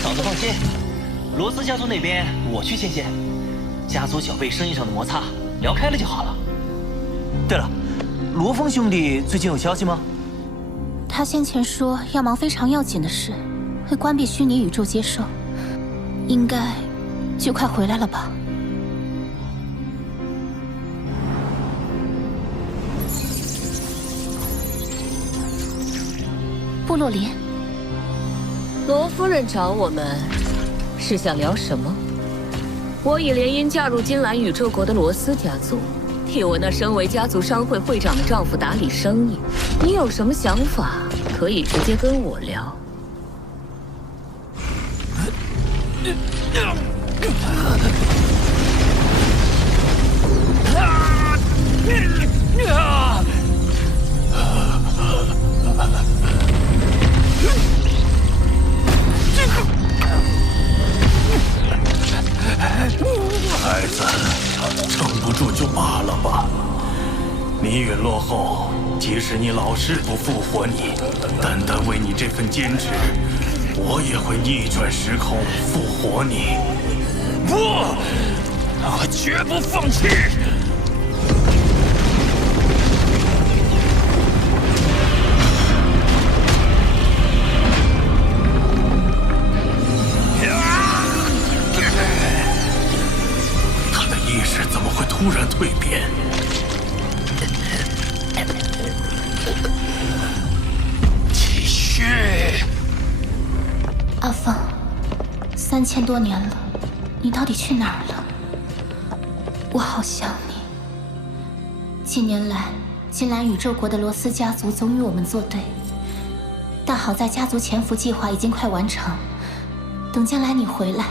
嫂子放心，罗斯家族那边我去牵线，家族小辈生意上的摩擦聊开了就好了。对了，罗峰兄弟最近有消息吗？他先前说要忙非常要紧的事，会关闭虚拟宇宙接收，应该就快回来了吧。部落林，罗夫人找我们，是想聊什么？我已联姻嫁入金兰宇宙国的罗斯家族，替我那身为家族商会会长的丈夫打理生意。你有什么想法，可以直接跟我聊。孩子，撑不住就罢了吧。你陨落后，即使你老师不复活你，单单为你这份坚持，我也会逆转时空复活你。不，我绝不放弃。突然蜕变。继续。阿凤，3000多年了，你到底去哪儿了？我好想你。近年来，金兰宇宙国的罗斯家族总与我们作对，但好在家族潜伏计划已经快完成，等将来你回来，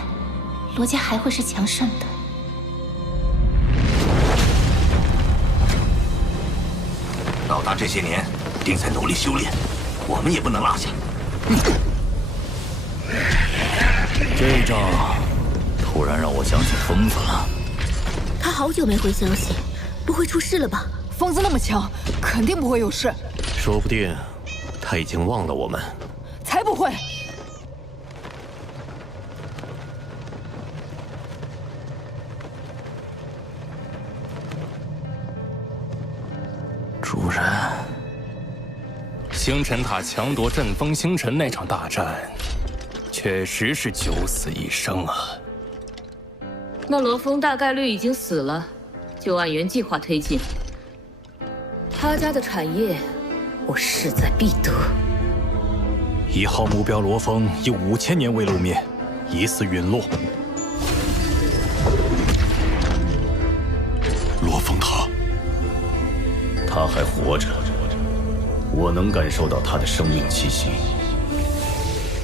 罗家还会是强盛的。老大这些年定在努力修炼，我们也不能落下。这一仗突然让我想起疯子了。他好久没回消息，不会出事了吧？疯子那么强，肯定不会有事。说不定他已经忘了我们。才不会！主人，星辰塔强夺阵风星辰那场大战，确实是九死一生啊。那罗峰大概率已经死了，就按原计划推进。他家的产业，我势在必得。1号目标罗峰已5000年未露面，疑似陨落。罗峰他还活着，我能感受到他的生命气息，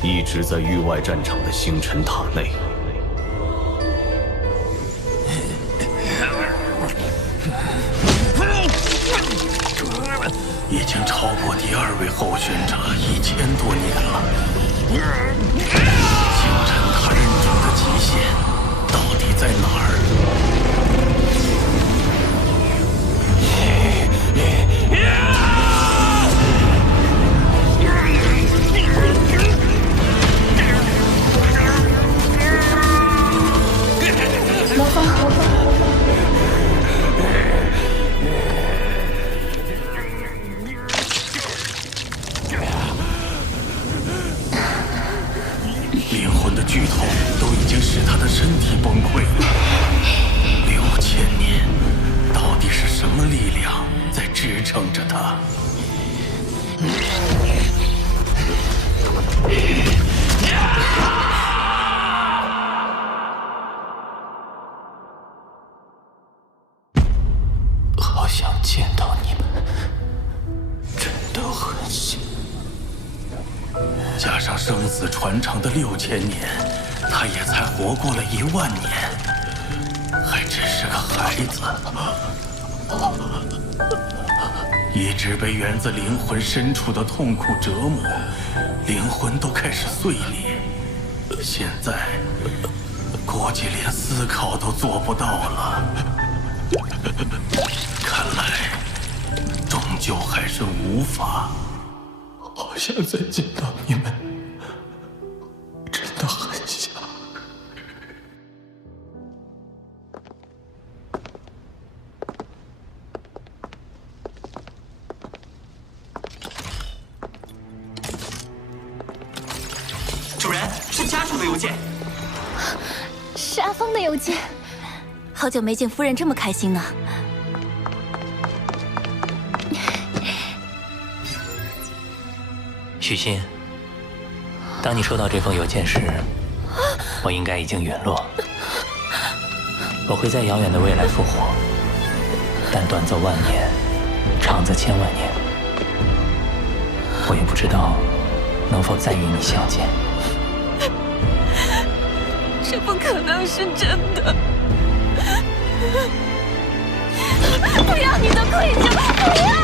一直在域外战场的星辰塔内。已经超过第2位候选者1000多年了。星辰塔认主的极限到底在哪儿？罗峰，灵魂的剧痛都已经使他的身体崩溃了。6000年，到底是什么力量在支撑着他？好想见到你们，真的很想。加上生死传承的6000年，他也才活过了10000年，还只是个孩子，一直被源自灵魂深处的痛苦折磨，灵魂都开始碎裂，现在估计连思考都做不到了。看来终究还是无法。好想再见到你们，真的很想。主人，是家主的邮件。是阿峰的邮件。好久没见夫人这么开心呢。许昕，当你收到这封邮件时，我应该已经陨落。我会在遥远的未来复活，但短则10000年，长则千万年。我也不知道能否再与你相见。这不可能是真的！不要你的愧疚，不要！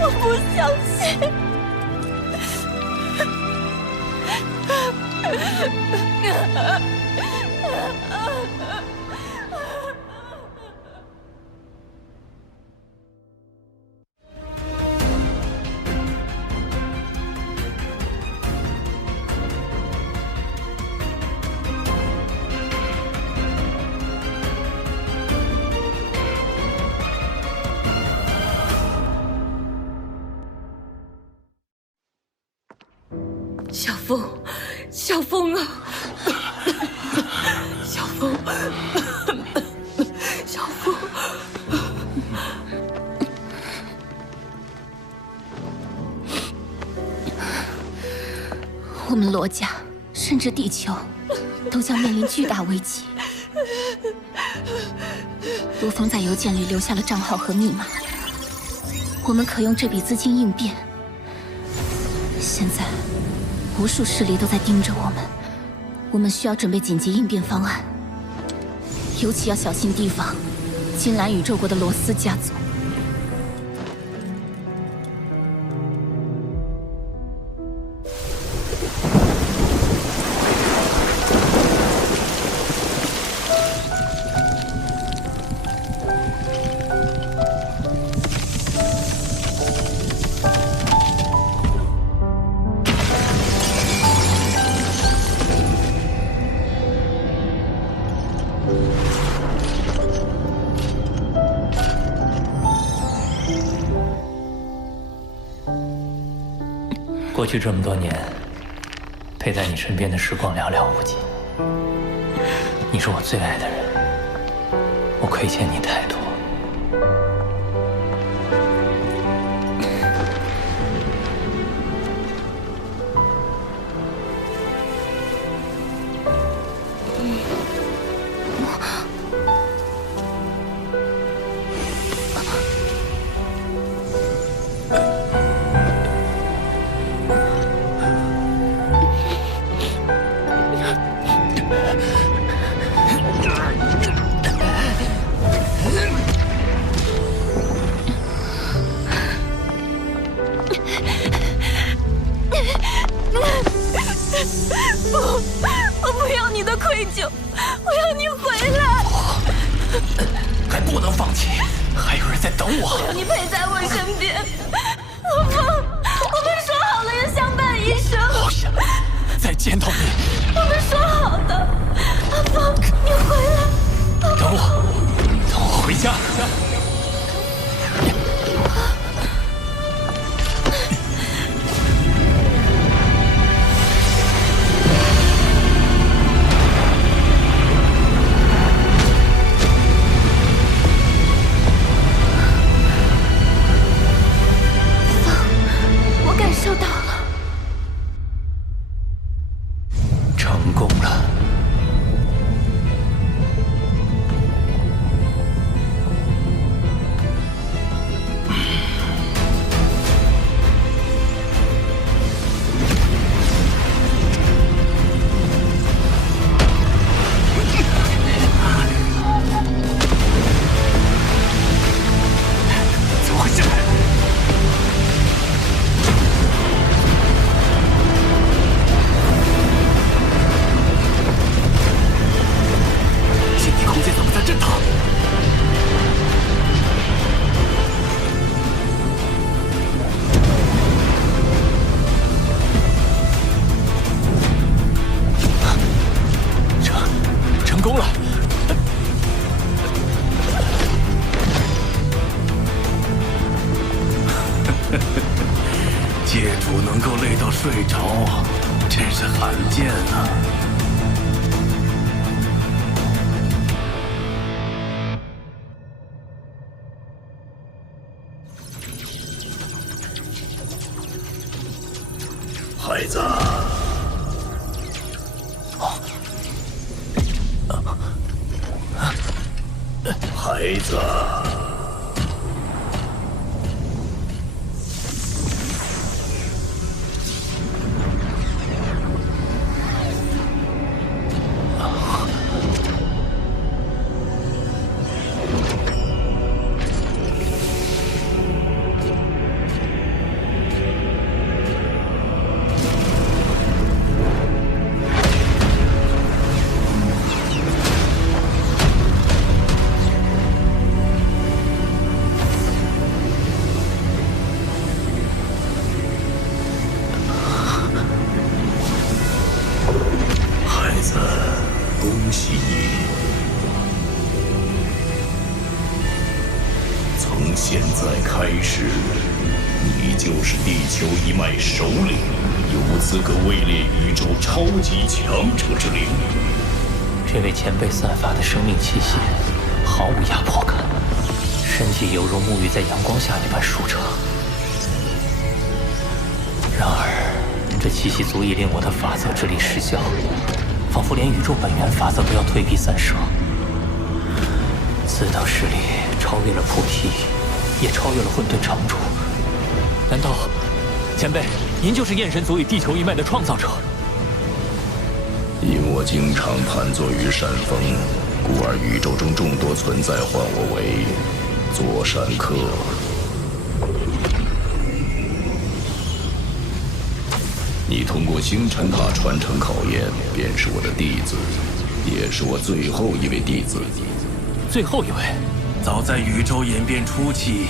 我不相信。小凤，小风啊，小风，小风。我们罗家，甚至地球，都将面临巨大危机。罗峰在邮件里留下了账号和密码，我们可用这笔资金应变。现在，无数势力都在盯着我们，我们需要准备紧急应变方案，尤其要小心提防金兰宇宙国的罗斯家族。过去这么多年，陪在你身边的时光寥寥无几。你是我最爱的人，我亏欠你太多。我不要你的愧疚，我要你回来。还不能放弃，还有人在等我。我要你陪在我身边，阿峰，我们说好了要相伴一生。好想再见到你。我们说好的，阿峰，你回来。等我回家。收到了，成功了。怎么回事？空间怎么在震荡？成功了！界主能够累到睡着，真是罕见啊！孩子，孩子，恭喜你！从现在开始，你你就是地球一脉首领，有资格位列宇宙超级强者之列。这位前辈散发的生命气息毫无压迫感，身体犹如沐浴在阳光下一般舒畅。然而，这气息足以令我的法则之力失效，仿佛连宇宙本源法则都要退避三舍。此等实力超越了菩提，也超越了混沌常主。难道，前辈，您就是焰神族与地球一脉的创造者？因我经常盘坐于山峰，故而宇宙中众多存在唤我为座山客。你通过星辰塔传承考验，便是我的弟子，也是我最后一位弟子。最后一位？早在宇宙演变初期，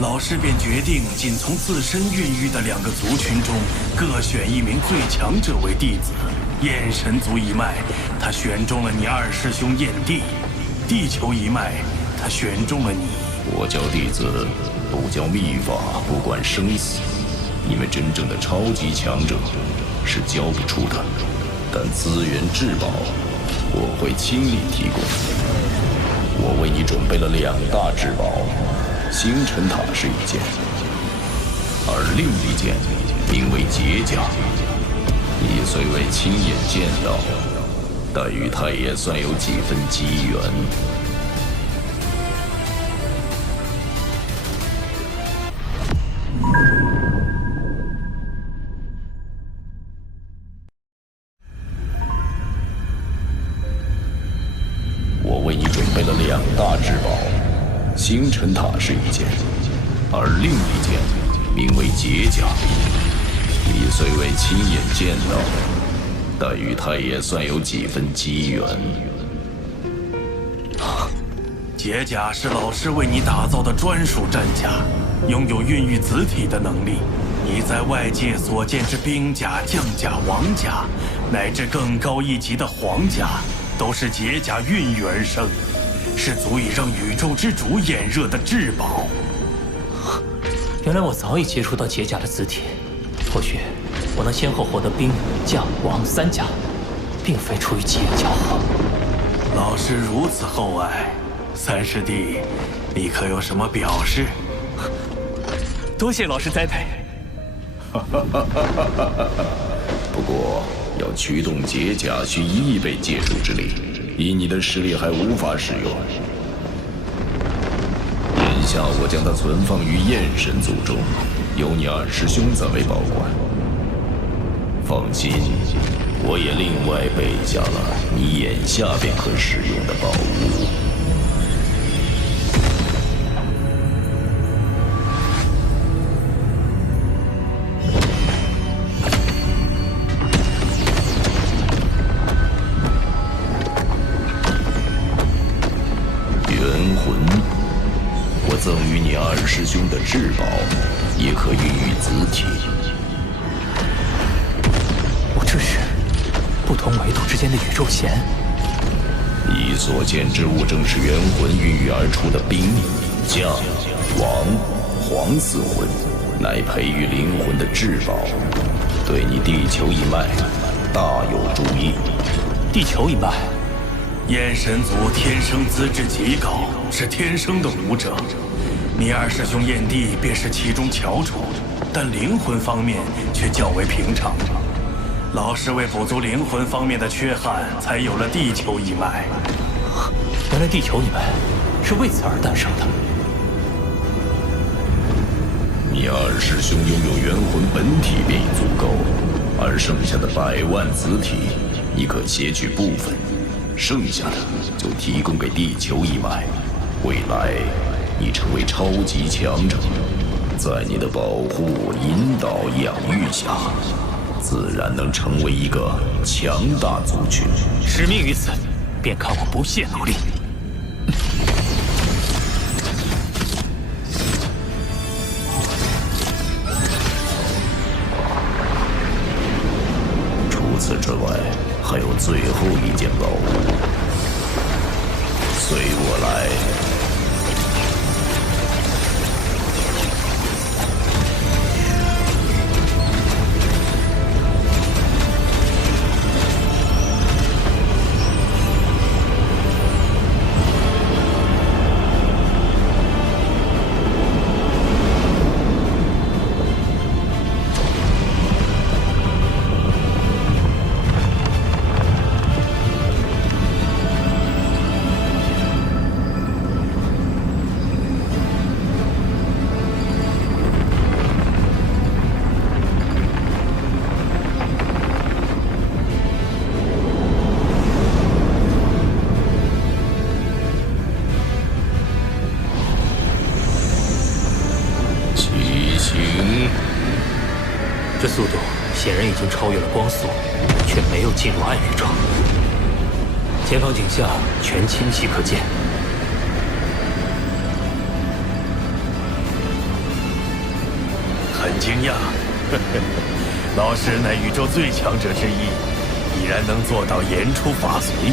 老师便决定仅从自身孕育的2个族群中各选1名最强者为弟子。焰神族一脉，他选中了你二师兄焰帝；地球一脉，他选中了你。我教弟子，不教秘法，不管生死。你们真正的超级强者是教不出的，但资源至宝我会倾力提供。我为你准备了2大至宝，星辰塔是一件，而另一件名为劫甲。你虽未亲眼见到，但与他也算有几分机缘。我为你准备了2大至宝，星辰塔是一件，而另一件名为劫甲。你虽未亲眼见到，但与他也算有几分机缘。劫甲是老师为你打造的专属战甲，拥有孕育子体的能力。你在外界所见之兵甲、将甲、王甲，乃至更高一级的皇甲，都是劫甲孕育而生，是足以让宇宙之主眼热的至宝。原来我早已接触到劫甲的子体。或许我能先后获得兵、将、王3甲，并非出于机缘巧合。老师如此厚爱，三师弟，你可有什么表示？多谢老师栽培。不过要驱动劫甲需1亿倍借助之力，以你的实力还无法使用。眼下我将它存放于焰神族中，由你二师兄暂为保管。放心，我也另外备下了你眼下便可使用的宝物。元魂，我赠予你二师兄的至宝，也可孕育子体。这是不同维度之间的宇宙弦。你所见之物正是元魂孕育而出的兵、将、王、皇4魂，乃培育灵魂的至宝，对你地球一脉大有助益。地球一脉，焰神族天生资质极高，是天生的武者。你二师兄焰帝便是其中翘楚，但灵魂方面却较为平常。老师为补足灵魂方面的缺憾，才有了地球一脉。原来地球一脉是为此而诞生的。你二师兄拥有元魂本体便已足够，而剩下的100万子体，你可携取部分，剩下的就提供给地球一脉。未来你成为超级强者，在你的保护、引导、养育下，自然能成为一个强大族群。使命于此，便看我不懈努力。除此之外，还有最后一件宝物，随我来。这速度显然已经超越了光速，却没有进入暗宇宙。前方景象全清晰可见。很惊讶，老师乃宇宙最强者之一，已然能做到言出法随。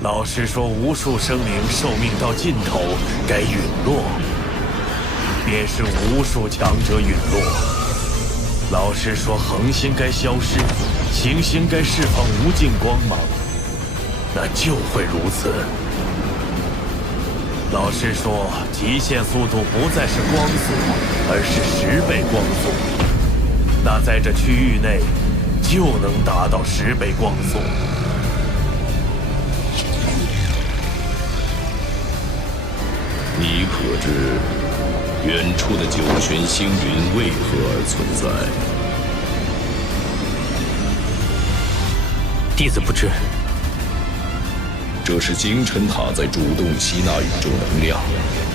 老师说，无数生灵寿命到尽头该陨落，便是无数强者陨落。老师说，恒星该消失，行星该释放无尽光芒，那就会如此。老师说，极限速度不再是光速，而是10倍光速。那在这区域内，就能达到10倍光速。你可知远处的九玄星云为何而存在？弟子不知。这是星辰塔在主动吸纳宇宙能量，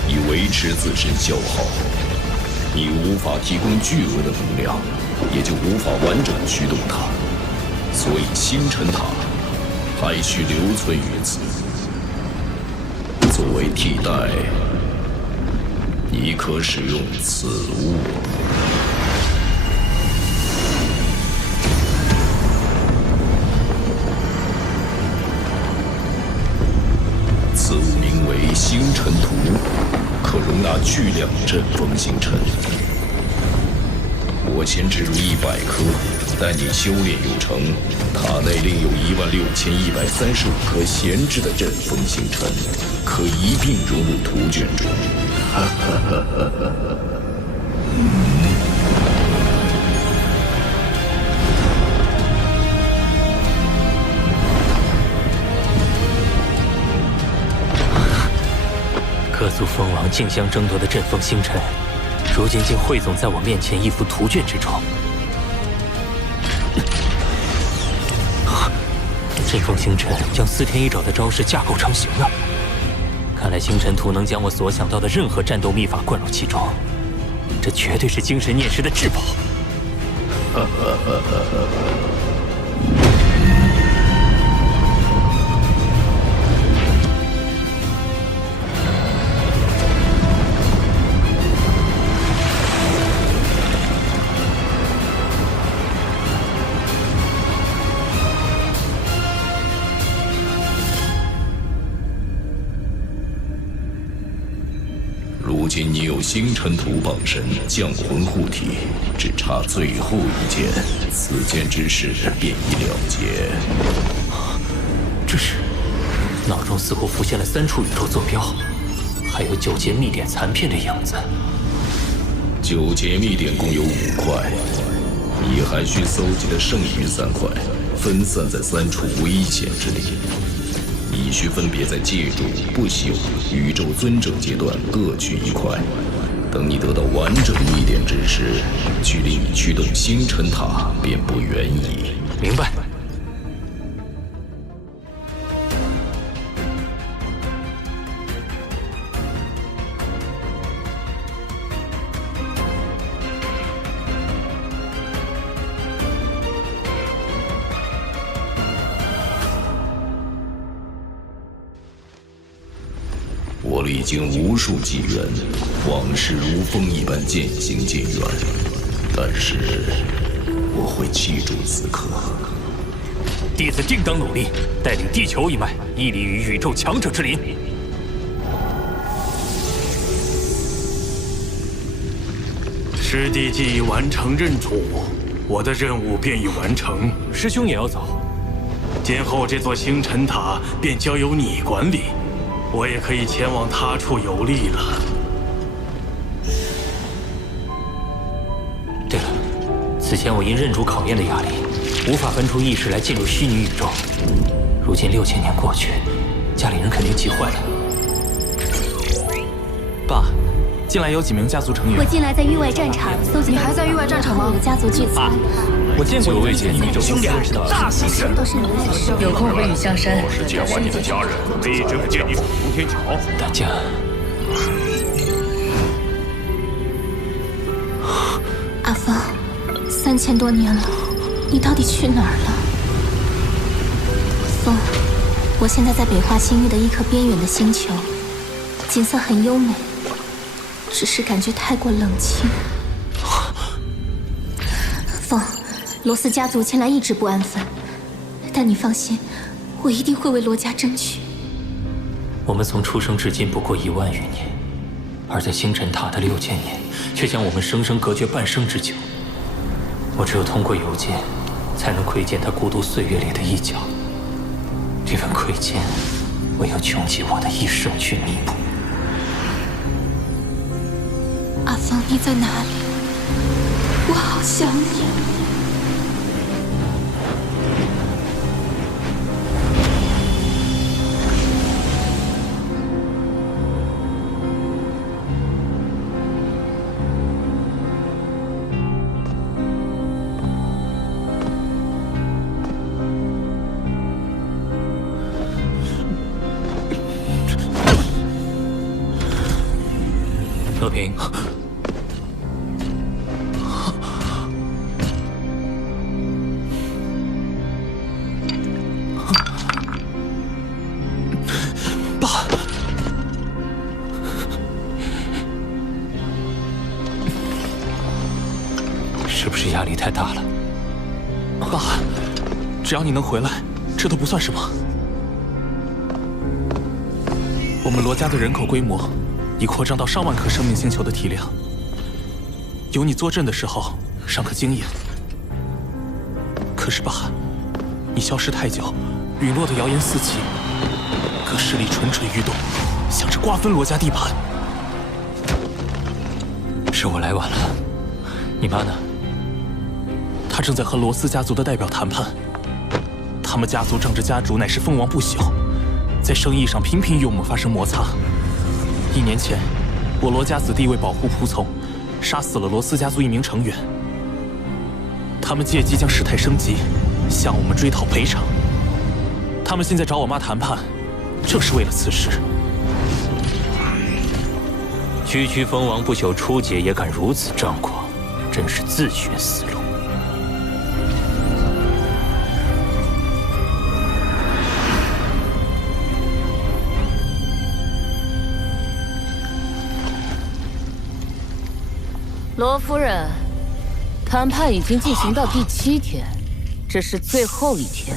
以维持自身消耗。你无法提供巨额的能量，也就无法完整驱动它，所以星辰塔还需留存于此。作为替代，你可使用此物。此物名为星辰图，可容纳巨量阵风星辰。我先置入100颗，待你修炼有成，塔内另有16135颗闲置的阵风星辰，可一并融入图卷中。各族蜂王竞相争夺的阵风星辰，如今竟汇总在我面前一幅图卷之中。阵风星辰将4天1爪的招式架构成型了。看来星辰图能将我所想到的任何战斗秘法灌入其中，这绝对是精神念师的至宝。如今你有星辰图傍身，降魂护体，只差最后一剑，此剑之事便已了结。这是，脑中似乎浮现了3处宇宙坐标，还有9节秘典残片的影子。9节秘典共有5块，你还需搜集的剩余3块，分散在3处危险之地。你需分别在戒主、不朽、宇宙尊者阶段各取1块。等你得到完整秘典之时，距离你驱动星辰塔便不远矣。明白。我历经无数纪元，往事如风一般渐行渐远，但是我会记住此刻。弟子定当努力，带领地球一脉屹立于宇宙强者之林。师弟既已完成任主，我的任务便已完成。师兄也要走，今后这座星辰塔便交由你管理。我也可以前往他处游历了。对了，此前我因认主考验的压力，无法分出意识来进入虚拟宇宙。如今6000年过去，家里人肯定急坏了。爸，近来有几名家族成员。我近来在域外战场搜集。你还在域外战场吗？我的家族聚餐。我见过一位简宇宙兄弟，大喜事！有空回雨香山。我是见完你的家人，没真不见你闯通天桥。大家，阿峰， 3000多年了，你到底去哪儿了？风，我现在在北化星域的一颗边远的星球，景色很优美，只是感觉太过冷清。风，罗斯家族前来一直不安分，但你放心，我一定会为罗家争取。我们从出生至今不过1万余年，而在星辰塔的6000年，却将我们生生隔绝半生之久。我只有通过邮件，才能窥见他孤独岁月里的一角。这份窥见，我要穷尽我的一生去弥补。阿风，你在哪里？我好想你。和平，爸，是不是压力太大了？爸，只要你能回来，这都不算什么。我们罗家的人口规模已扩张到上万颗生命星球的体量，有你坐镇的时候尚可经营。可是爸，你消失太久，陨落的谣言四起，各势力蠢蠢欲动，想着瓜分罗家地盘。是我来晚了，你妈呢？他正在和罗斯家族的代表谈判。他们家族仗着家主乃是蜂王不朽，在生意上频频与我们发生摩擦。1年前，我罗家子弟为保护仆从，杀死了罗斯家族1名成员。他们借机将事态升级，向我们追讨赔偿。他们现在找我妈谈判，正是为了此事。区蜂王不朽初阶也敢如此张狂，真是自寻死路。罗夫人，谈判已经进行到第7天，这是最后一天。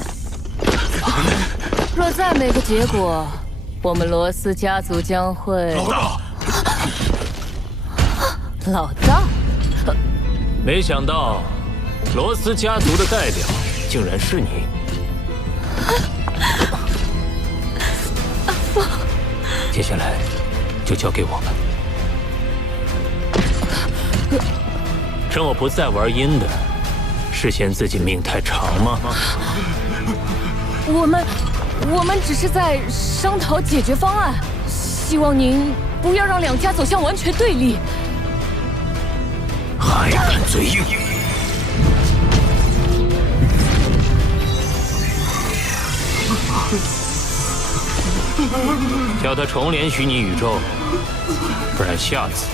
若再没个结果，我们罗斯家族将会……老大，老大，没想到罗斯家族的代表竟然是你。阿风，接下来就交给我们。趁我不再玩阴的，是嫌自己命太长吗？我们只是在商讨解决方案，希望您不要让2家走向完全对立。还敢嘴硬！叫他重连虚拟宇宙，不然下次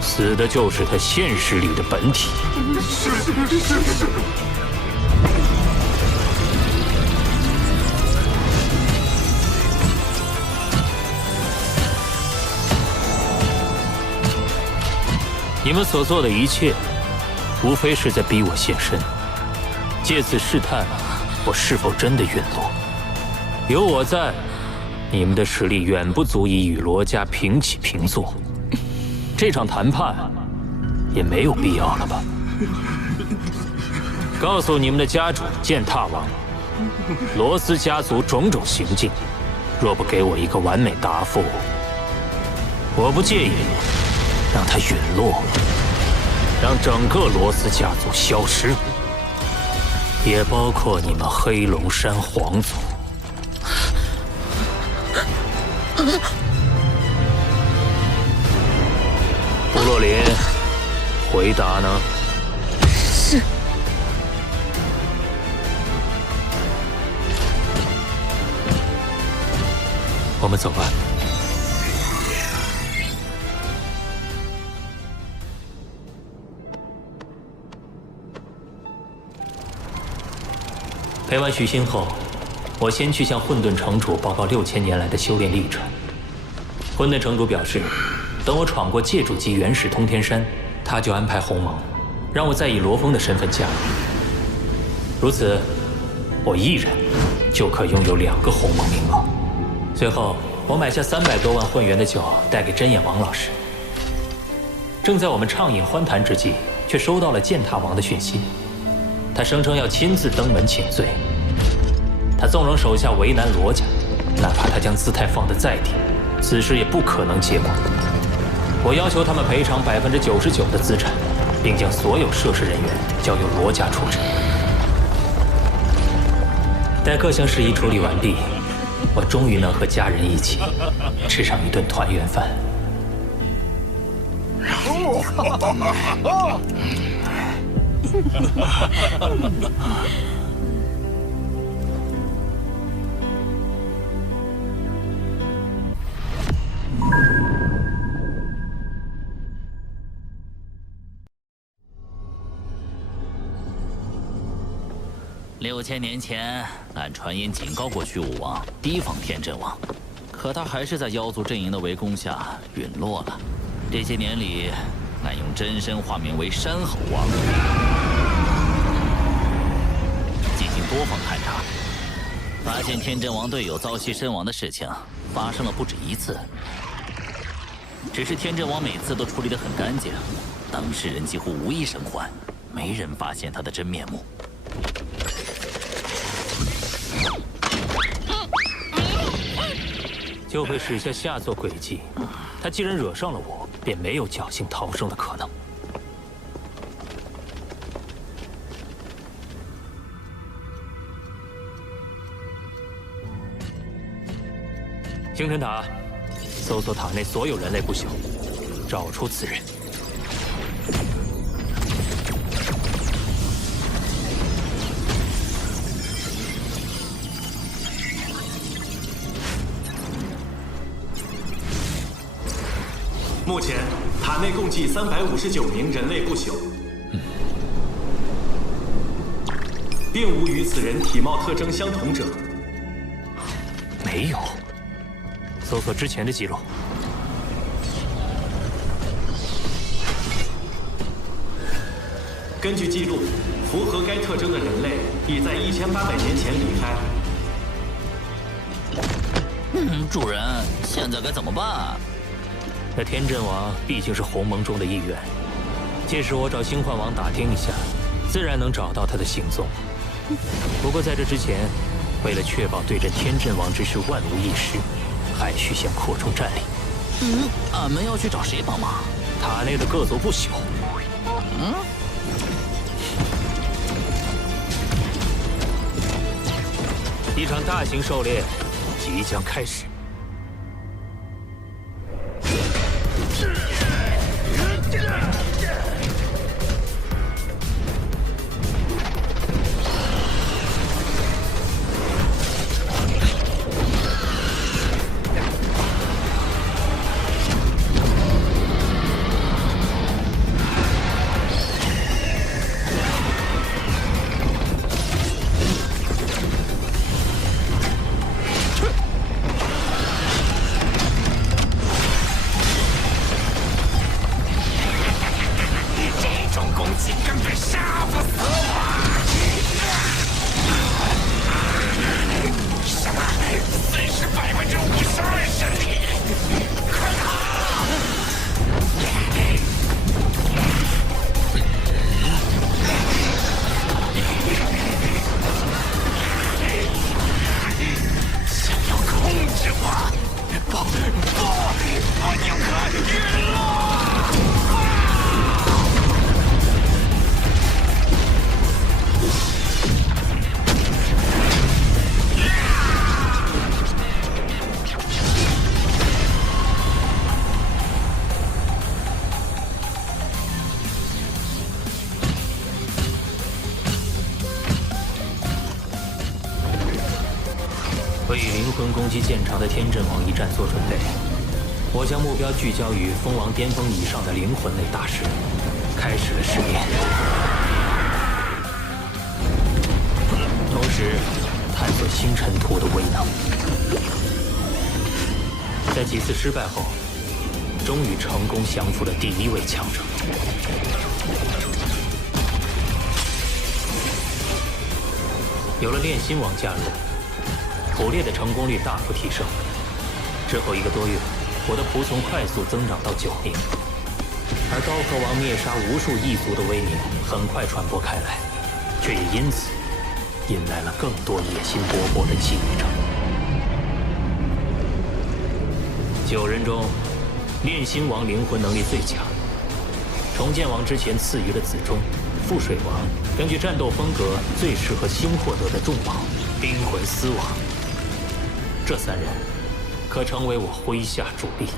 死的就是他现实里的本体。是。你们所做的一切，无非是在逼我现身，借此试探我是否真的陨落。有我在，你们的实力远不足以与罗家平起平坐。这场谈判也没有必要了吧？告诉你们的家主践踏王，罗斯家族种种行径，若不给我一个完美答复，我不介意让他陨落，让整个罗斯家族消失，也包括你们黑龙山皇族。布洛林，回答呢？是。我们走吧。陪完徐兴后，我先去向混沌城主报告6000年来的修炼历程。混沌城主表示，等我闯过界主级原始通天山，他就安排鸿蒙，让我再以罗峰的身份加入。如此，我一人就可拥有2个鸿蒙名额。随后，我买下300多万混元的酒，带给真眼王老师。正在我们畅饮欢谈之际，却收到了践踏王的讯息。他声称要亲自登门请罪。他纵容手下为难罗家，哪怕他将姿态放得再低，此事也不可能结果。我要求他们赔偿99%的资产，并将所有涉事人员交由罗家处置。待各项事宜处理完毕，我终于能和家人一起吃上一顿团圆饭。6000年前，俺传音警告过虚武王提防天阵王，可他还是在妖族阵营的围攻下陨落了。这些年里，俺用真身化名为山猴王，进行多方探查，发现天阵王队友遭袭身亡的事情发生了不止1次。只是天阵王每次都处理得很干净，当事人几乎无一生还，没人发现他的真面目。就会使下下作诡计。他既然惹上了我，便没有侥幸逃生的可能。星辰塔，搜索塔内所有人类不朽，找出此人。目前塔内共计359名人类不朽，并无与此人体貌特征相同者。没有。搜索之前的记录。根据记录，符合该特征的人类已在1800年前离开。主人，现在该怎么办？那天阵王毕竟是鸿蒙中的一员，届时我找星幻王打听一下，自然能找到他的行踪。不过在这之前，为了确保对阵天阵王之事万无一失，还需先扩充战力。俺们要去找谁帮忙？塔内的各族不朽。一场大型狩猎即将开始。为灵魂攻击见长的天阵王一战做准备，我将目标聚焦于封王巅峰以上的灵魂类大师，开始了试炼。同时，时探索星辰图的威能。在几次失败后，终于成功降服了第1位强者。有了炼心王加入，捕猎的成功率大幅提升。之后1个多月，我的仆从快速增长到9名，而刀河王灭杀无数异族的威名很快传播开来，却也因此引来了更多野心勃勃的觊觎者。9人中，炼心王灵魂能力最强，重建王之前赐予了子忠、覆水王根据战斗风格最适合新获得的重宝冰魂丝王。这3人可成为我麾下主力。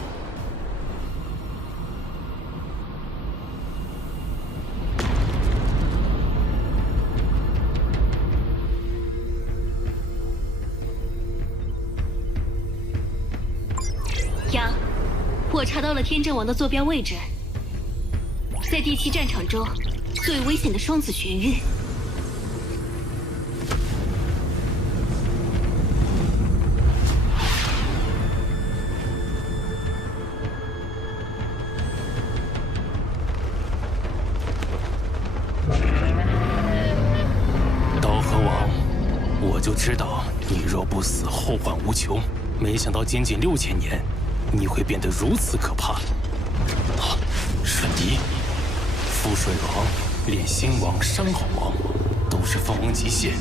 杨，我查到了天阵王的坐标位置，在第7战场中最危险的双子玄域。刀河王，我就知道你若不死，后患无穷。没想到仅仅6000年，你会变得如此可怕。是你，覆水王、炼心王、山海王，都是凤凰极限。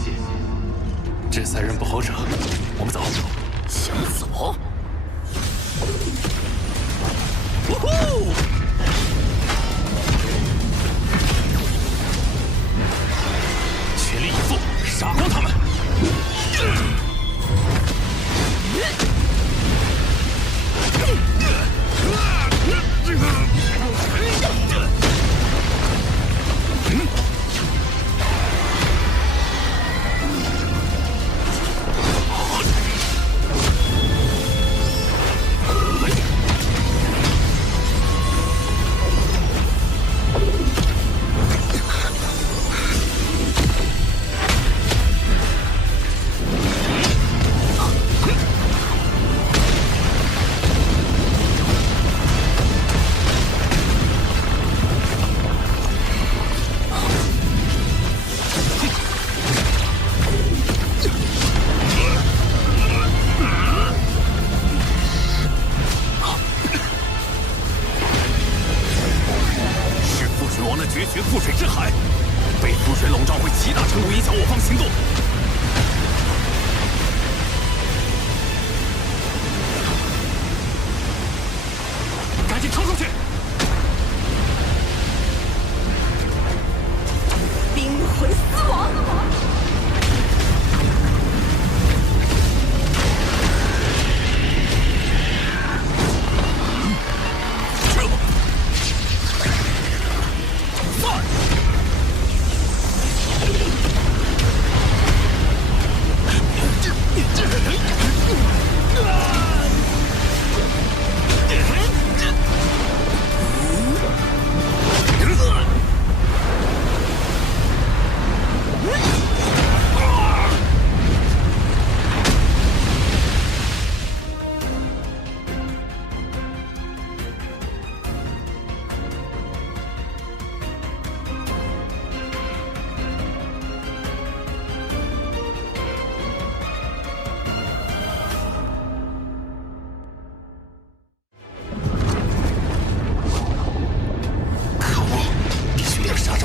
这3人不好惹，我们走。想走？呜呼！全力以赴，杀光他们！覆水之海，被覆水笼罩会极大程度影响我方行动。赶紧冲出去！冰魂丝王。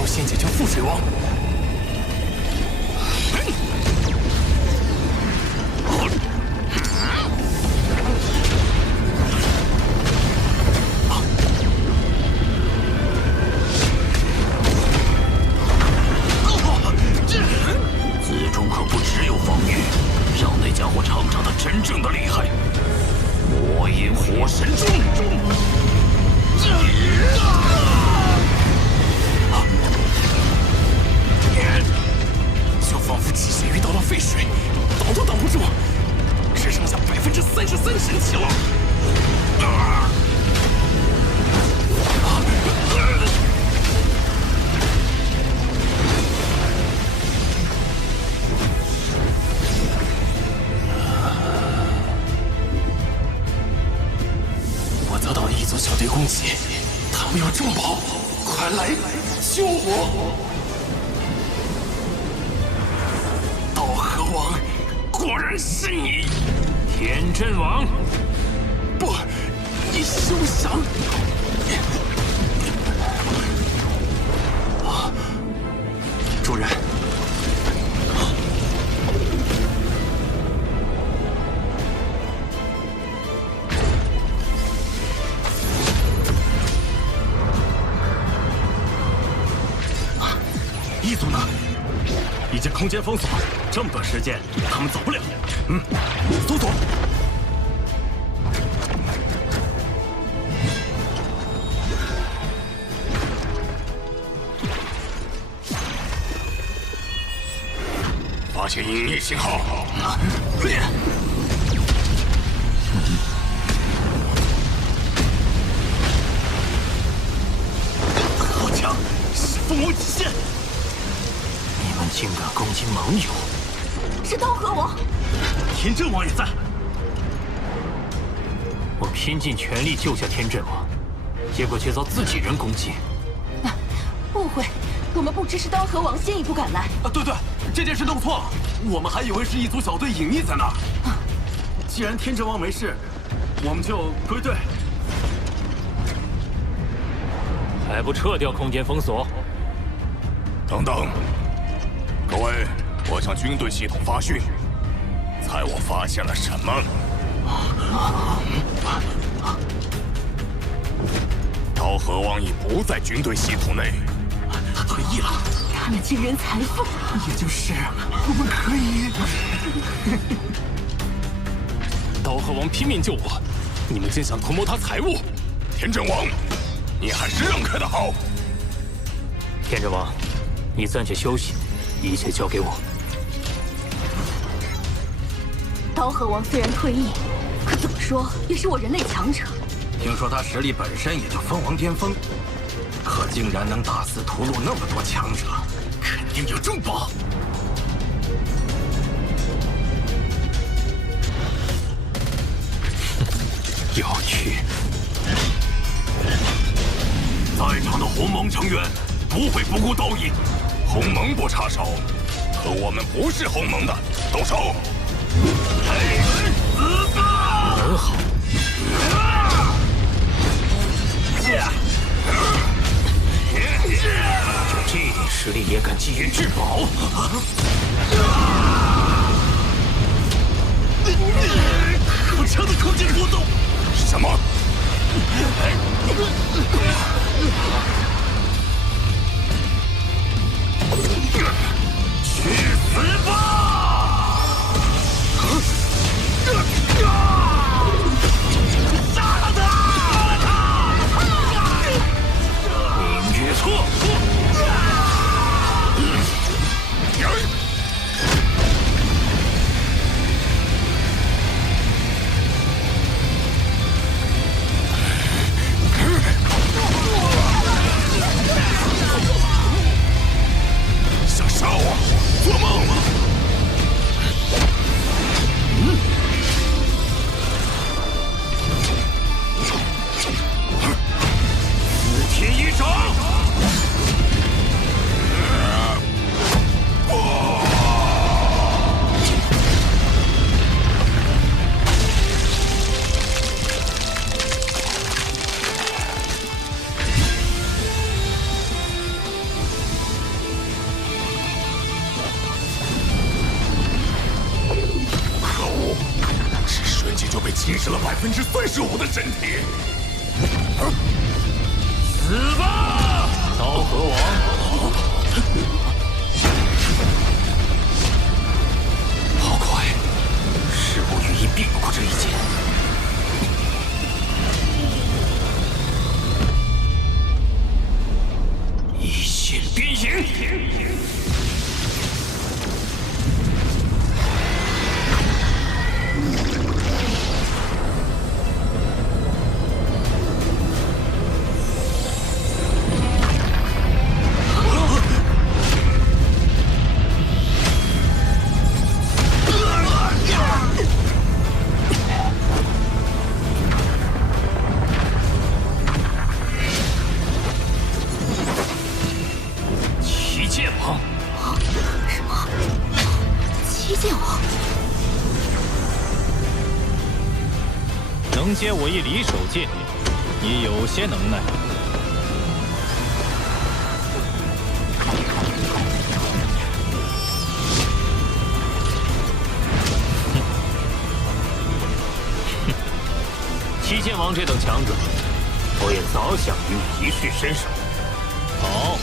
先解决覆水王。子忠可不只有防御，让那家伙尝尝他真正的厉害。魔焰火神钟。道和王，果然是你！天阵王，不，你休想！主人，异族呢？已经空间封锁，这么短时间，他们走不了。搜索。发现隐匿信号。好强，是凤凰极限！你们竟敢攻击盟友！是刀河王，天阵王也在。我拼尽全力救下天阵王，结果却遭自己人攻击。误会，我们不知是刀河王先一步赶来。对，这件事弄错了，我们还以为是一组小队隐匿在那儿。既然天阵王没事，我们就归队。还不撤掉空间封锁？等等，各位，我向军队系统发讯，猜我发现了什么？刀河王已不在军队系统内，他退役了。他们惊人财富，也就是我们可以。刀河王拼命救我，你们竟想图谋他财物？天阵王，你还是让开的好。天阵王，你暂且休息，一切交给我。刀河王虽然退役，可怎么说也是我人类强者。听说他实力本身也就凤凰巅峰，可竟然能大肆屠戮那么多强者，肯定有重宝。有趣。在场的鸿蒙成员不会不顾道义，鸿蒙不插手，可我们不是鸿蒙的，动手！黑人死吧！很好。就这点实力也敢觊觎至宝？好强的空间波动！什么？去死吧！杀了他！明月错。想杀我？做梦吗？四天一掌！可恶！只瞬间就被侵蚀了35%的身体。死吧，刀河王！好快，事不语意避不过这一剑。一线边影。剑王。什么？七剑王？能接我一离手剑，也有些能耐。七剑王这等强者，我也早想与你一试身手。好。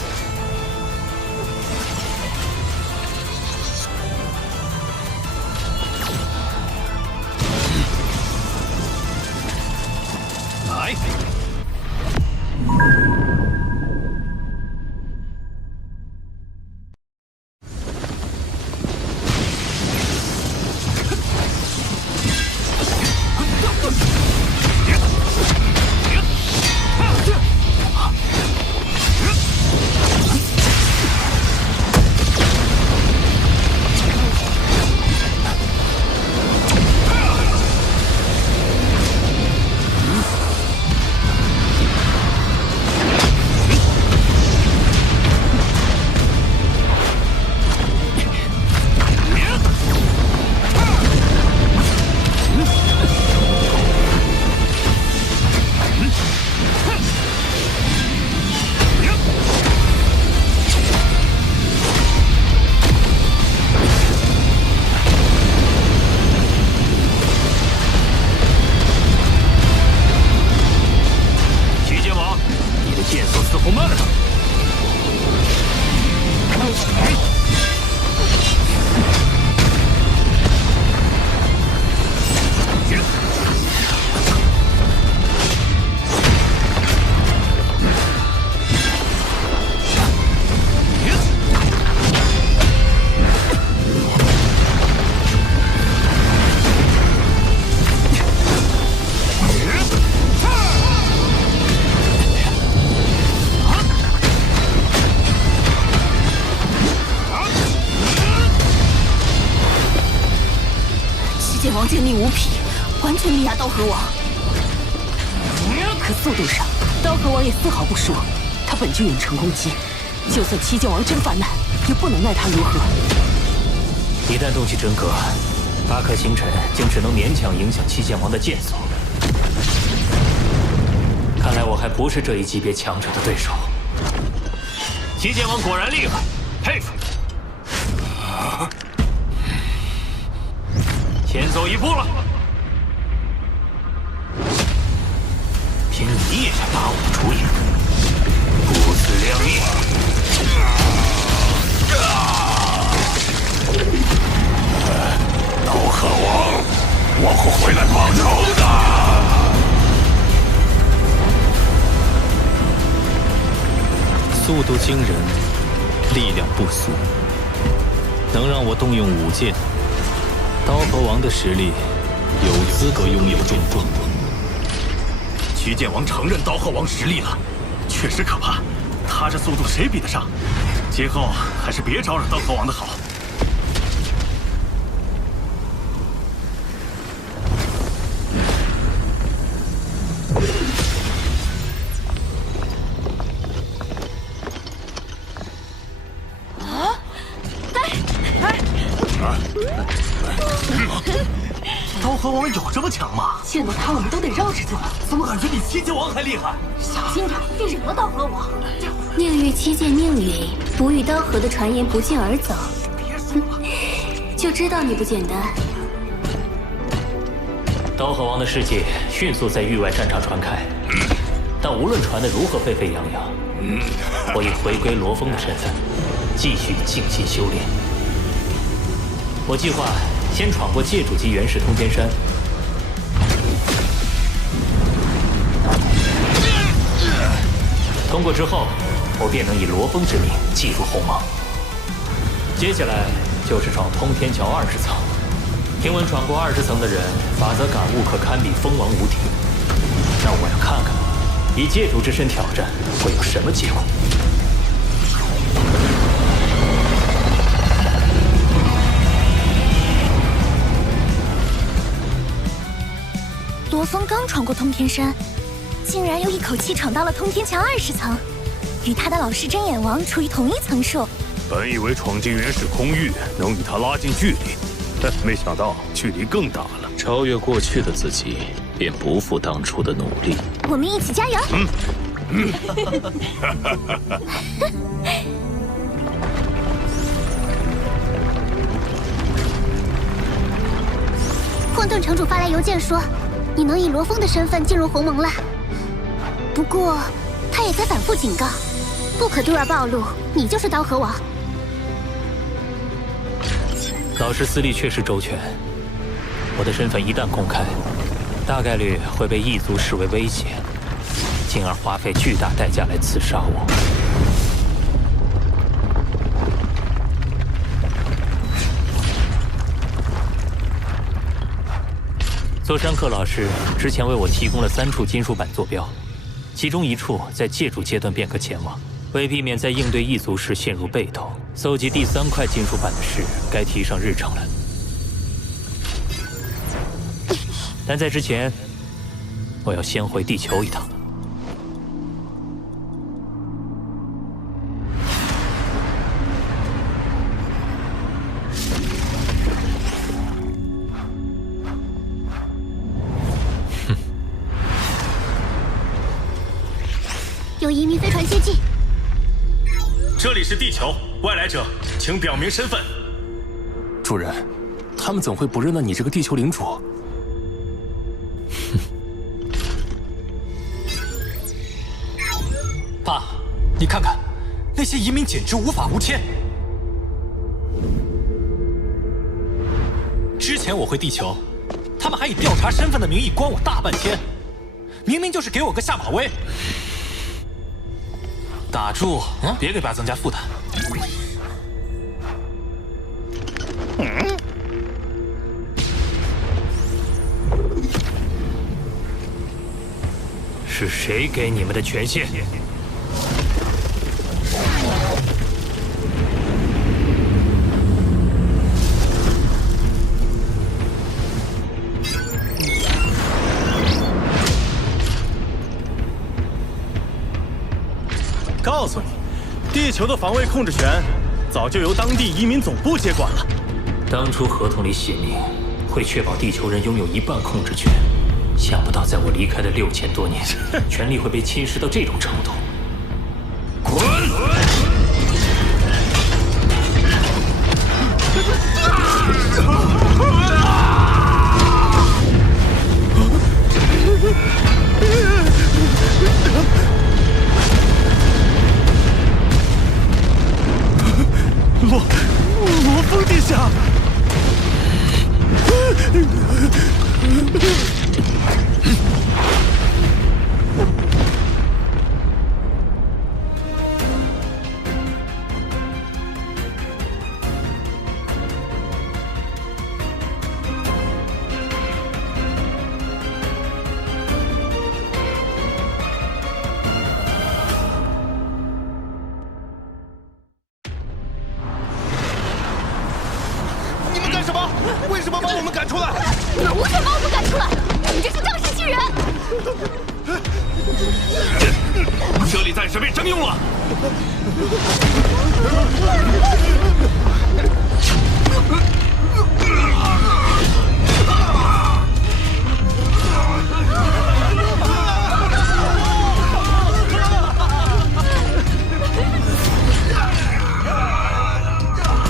来。剑力无匹，完全力压刀河王。可速度上，刀河王也丝毫不输。他本就远程攻击，就算七剑王真犯难，也不能奈他如何。一旦动起真格，8颗星辰竟只能勉强影响七剑王的剑速。看来我还不是这一级别强者的对手。七剑王果然厉害，佩服。先走一步了，凭你也想打我的主意，不自量力！刀河王，我会回来报仇的。速度惊人，力量不俗，能让我动用武剑。刀河王的实力，有资格拥有重装。七剑王承认刀河王实力了，确实可怕。他这速度谁比得上？今后还是别招惹刀河王的好。刀河王有这么强吗？见到他我们都得绕着走。怎么感觉比七剑王还厉害？小心点，别惹了刀河王。宁与七剑命运，不与刀河的传言不胫而走。就知道你不简单。刀河王的事迹迅速在域外战场传开，但无论传得如何沸沸扬扬，我以回归罗峰的身份，继续静心修炼。我计划先闯过界主级元石通天山，通过之后，我便能以罗峰之名进入鸿蒙。接下来就是闯通天桥20层。听闻闯过20层的人，法则感悟可堪比蜂王无敌。那我要看看，以界主之身挑战会有什么结果。罗峰刚闯过通天山，竟然又一口气闯到了通天桥20层，与他的老师睁眼王处于同一层数，本以为闯进原始空域能与他拉近距离，没想到距离更大了。超越过去的自己，便不负当初的努力。我们一起加油！混沌城主发来邮件说，你能以罗峰的身份进入鸿蒙了。不过，他也在反复警告，不可对外暴露，你就是刀河王。老师思虑确实周全，我的身份一旦公开，大概率会被异族视为威胁，进而花费巨大代价来刺杀我。座山客老师之前为我提供了3处金属板坐标，其中1处在借助阶段便可前往。为避免在应对异族时陷入被动，搜集第3块金属板的事该提上日程了。但在之前，我要先回地球一趟。有移民飞船接近。这里是地球，外来者，请表明身份。主人，他们怎会不认得你这个地球领主？爸，你看看，那些移民简直无法无天。之前我回地球，他们还以调查身份的名义关我大半天，明明就是给我个下马威。打住，别给爸增加负担。是谁给你们的权限？告诉你，地球的防卫控制权早就由当地移民总部接管了。当初合同里写明会确保地球人拥有1半控制权，想不到在我离开的6000多年，权力会被侵蚀到这种程度。滚！罗峰殿下，为什么把我们赶出来？你们无权把我们赶出来！你这些仗势欺人！这里暂时被征用了。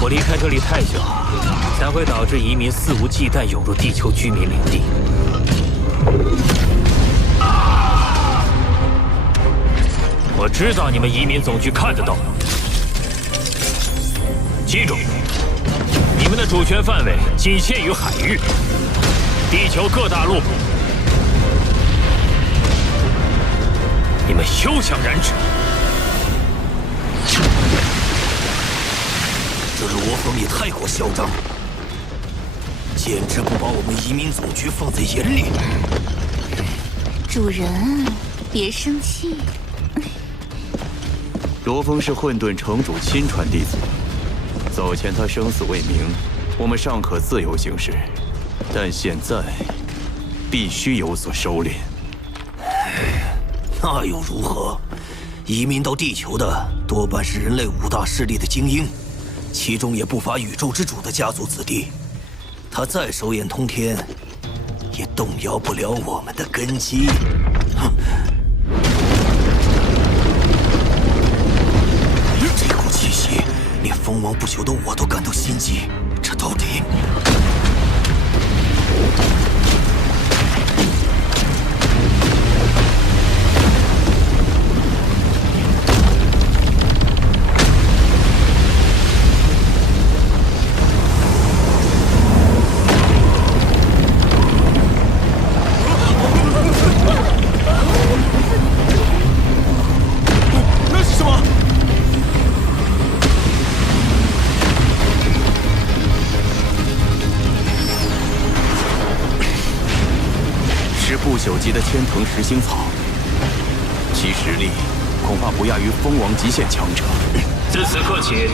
我离开这里太久，才会导致移民肆无忌惮涌入地球居民领地。我知道你们移民总局看得到，记住，你们的主权范围仅限于海域，地球各大陆，你们休想染指。这罗峰也太过嚣张，简直不把我们移民总局放在眼里。主人，别生气。罗峰是混沌城主亲传弟子，早前他生死未明，我们尚可自由行事，但现在必须有所收敛。那又如何？移民到地球的多半是人类5大势力的精英，其中也不乏宇宙之主的家族子弟。他再手眼通天，也动摇不了我们的根基。这股气息，连封王不朽的我都感到心悸。这到底……不朽级的千藤实心草，其实力恐怕不亚于蜂王极限强者。自此刻起，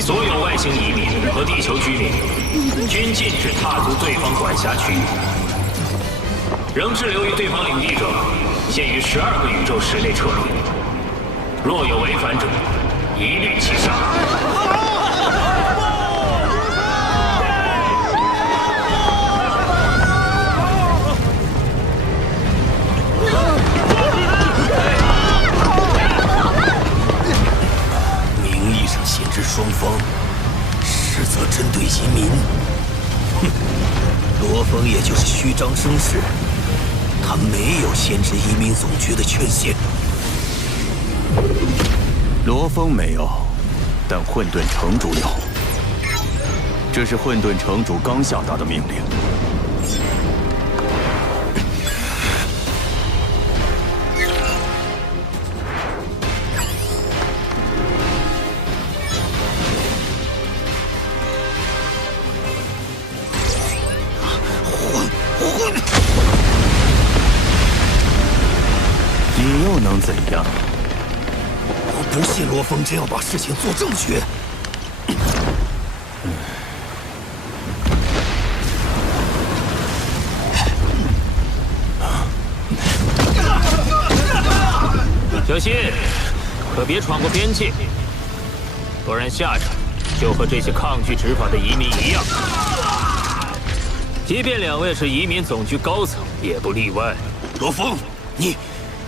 所有外星移民和地球居民均禁止踏足对方管辖区域，仍滞留于对方领地者，限于12个宇宙时内撤离。若有违反者，一律击杀。限制双方，实则针对移民。哼，罗峰也就是虚张声势，他没有限制移民总局的权限。罗峰没有，但混沌城主有。这是混沌城主刚下达的命令。你又能怎样？我不信罗峰真要把事情做正确。小心，可别闯过边界，不然下场就和这些抗拒执法的移民一样。即便2位是移民总局高层，也不例外。罗峰，你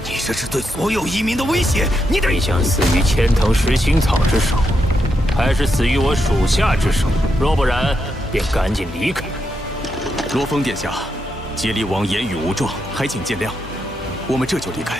这是对所有移民的威胁，你得想死于千藤实心草之手，还是死于我属下之手？若不然，便赶紧离开。罗峰殿下，接力王言语无状，还请见谅。我们这就离开。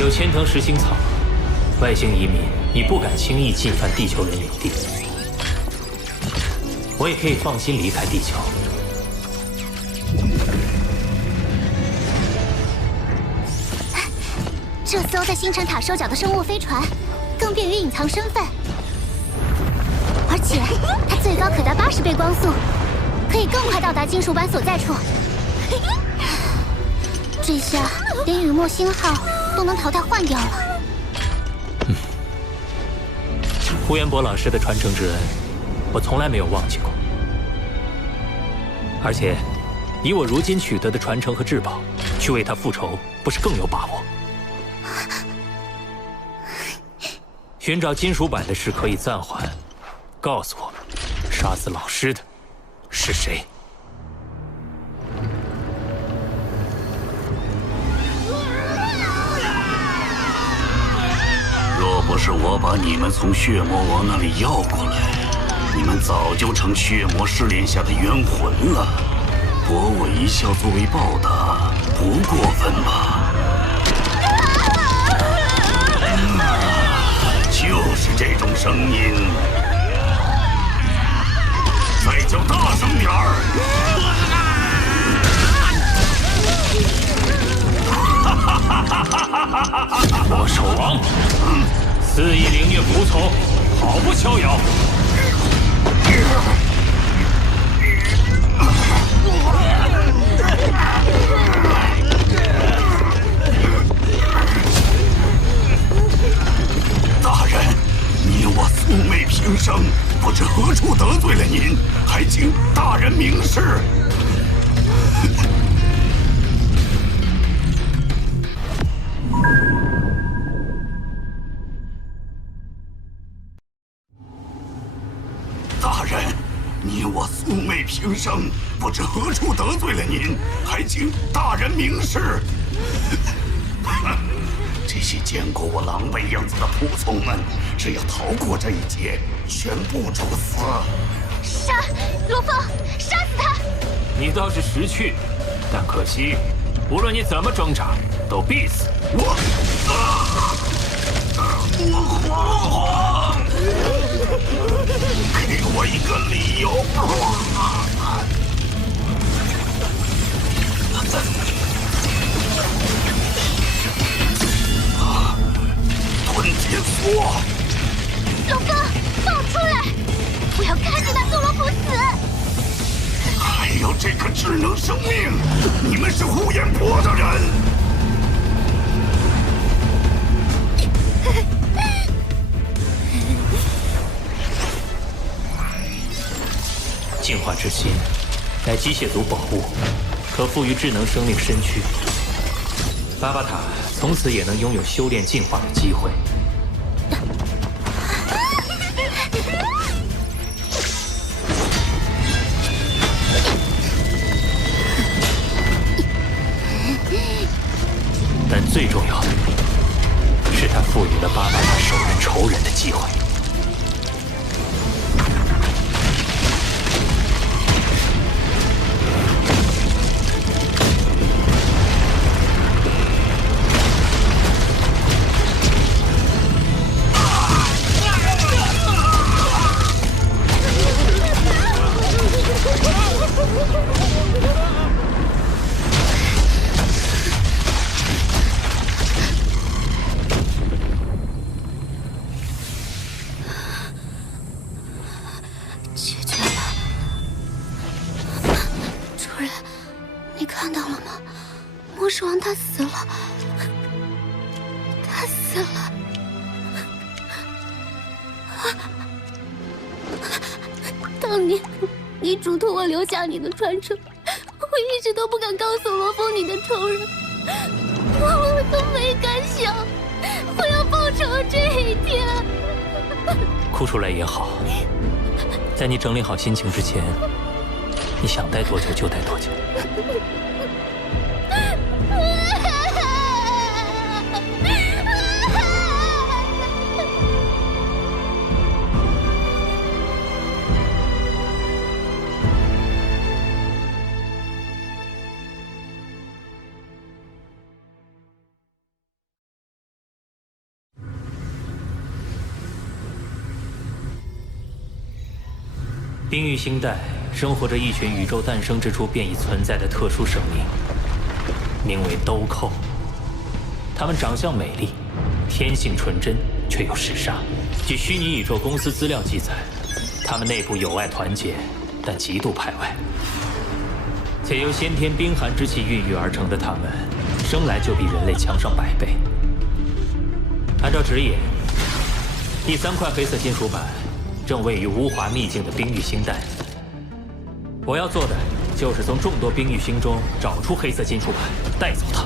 有千藤实心草，外星移民你不敢轻易进犯地球人领地，我也可以放心离开地球。这艘在星辰塔收缴的生物飞船，更便于隐藏身份，而且它最高可达80倍光速，可以更快到达金属板所在处。这下连雨墨星号都能淘汰换掉了。胡元博老师的传承之恩，我从来没有忘记过。而且，以我如今取得的传承和至宝，去为他复仇，不是更有把握？寻找金属板的事可以暂缓，告诉我，杀死老师的是谁？若不是我把你们从血魔王那里要过来，你们早就成血魔试炼下的冤魂了。博我一笑作为报答，不不过分吧？就是这种声音，再叫大声点儿！魔兽王，肆意凌虐仆从，毫不逍遥。大人，你我素昧平生，不知何处得罪了您，还请大人明示。大人，你我素昧平生，不知何处得罪了您，还请大人明示。这些见过我狼狈样子的仆从们，只要逃过这一劫，全部处死。杀罗峰，杀死他！你倒是识趣，但可惜，无论你怎么挣扎，都必死。我皇皇，给我一个理由。吞天锁！龙哥，放我出来！我要看着那杜罗普死！还有这个智能生命，你们是呼延灼的人！进化之心，乃机械族宝物，可赋予智能生命身躯。巴巴塔从此也能拥有修炼进化的机会。但最重要的是，他赋予了巴巴塔手刃仇人的机会。他死了，他死了。当年你嘱托我留下你的传承，我一直都不敢告诉罗峰你的仇人，我都没敢想会要报仇这一天。哭出来也好，在你整理好心情之前，你想待多久就待多久。冰域星带生活着一群宇宙诞生之初便已存在的特殊生命，名为兜寇。他们长相美丽，天性纯真，却又嗜杀。据虚拟宇宙公司资料记载，他们内部友爱团结，但极度排外。且由先天冰寒之气孕育而成的他们，生来就比人类强上100倍。按照指引，第3块黑色金属板正位于乌华秘境的冰域星带。我要做的就是从众多冰域星中找出黑色金属板，带走它。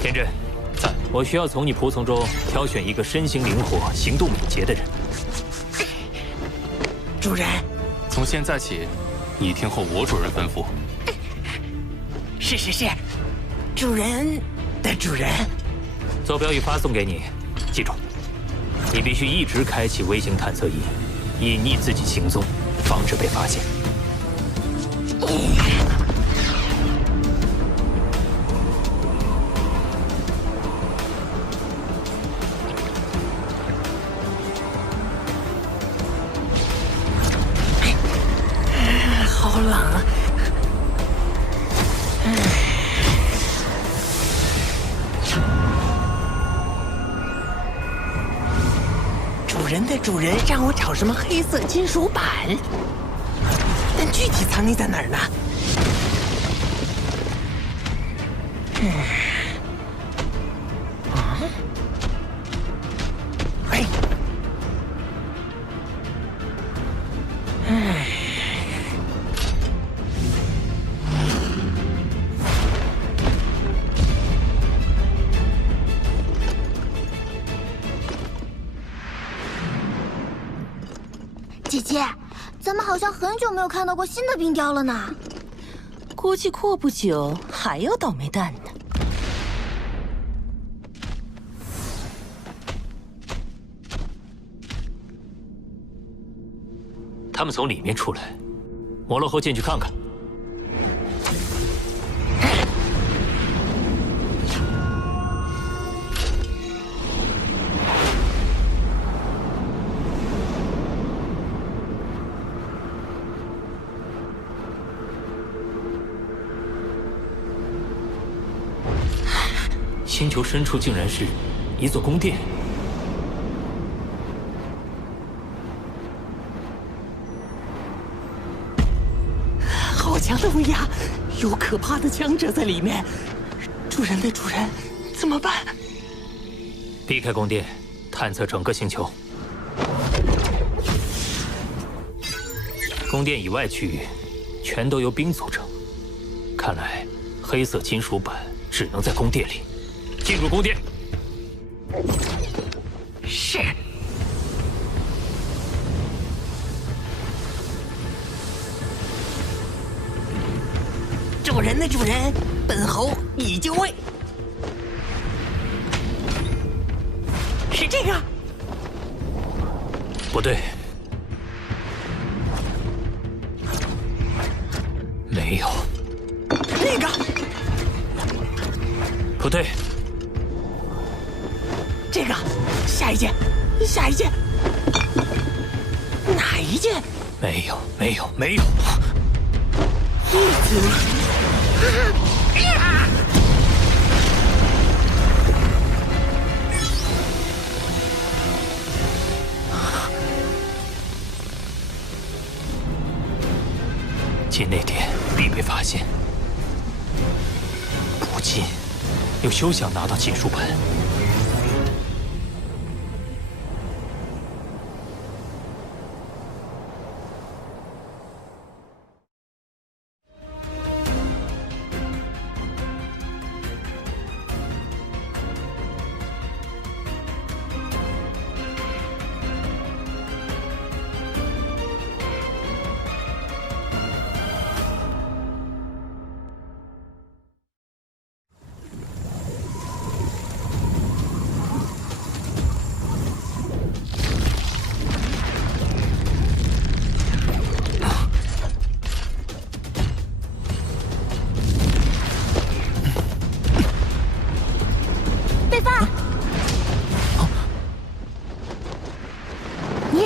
天真，在，我需要从你仆从中挑选一个身形灵活、行动敏捷的人。主人，从现在起，你听候我主人吩咐。是，主人的主人。坐标已发送给你，记住，你必须一直开启微型探测仪，隐匿自己行踪，防止被发现。人的主人让我找什么黑色金属板，但具体藏匿在哪儿呢？姐姐，咱们好像很久没有看到过新的冰雕了呢。估计过不久还有倒霉蛋呢。他们从里面出来，摩罗侯进去看看。星球深处竟然是一座宫殿。好强的威压，有可怕的强者在里面。主人的主人，怎么办？避开宫殿，探测整个星球。宫殿以外区域全都由冰组成，看来黑色金属板只能在宫殿里。进入宫殿。是。主人的主人，本侯已就位。是这个？不对，没有。那个？不对。这个，下一件，下一件，哪一件？没有，没有，没有。一组。进那点必被发现。不进，又休想拿到金属板。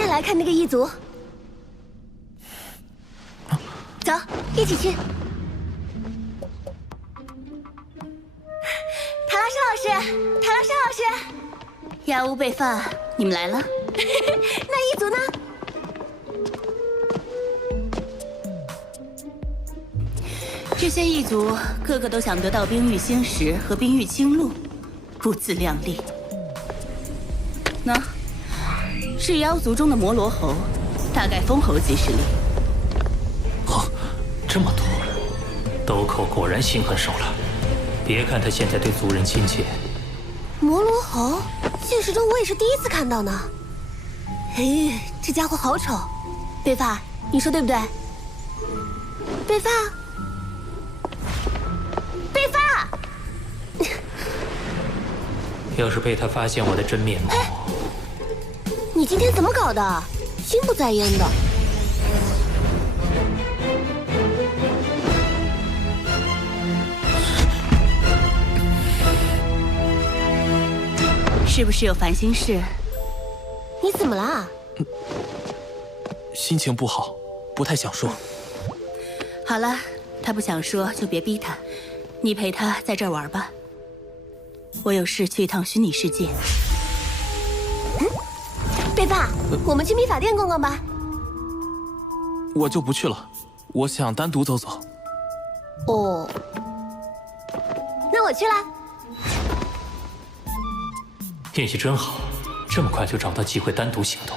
来看那个异族，走，一起去。塔拉什老师，塔拉什老师，亚乌贝发，你们来了。那异族呢？这些异族个个都想得到冰域星石和冰域青露，不自量力。那。是妖族中的摩罗侯，大概封侯级实力。哦，这么多，斗寇果然心狠手辣。别看他现在对族人亲切。摩罗侯，现实中我也是第一次看到呢。哎，这家伙好丑。贝发，你说对不对？贝发，贝发。要是被他发现我的真面目。你今天怎么搞的？心不在焉的。是不是有烦心事？你怎么啦？心情不好，不太想说。好了，他不想说就别逼他，你陪他在这儿玩吧。我有事去一趟虚拟世界。贝爸，我们去秘法殿逛逛吧。我就不去了，我想单独走走。哦，那我去啦。运气真好，这么快就找到机会单独行动。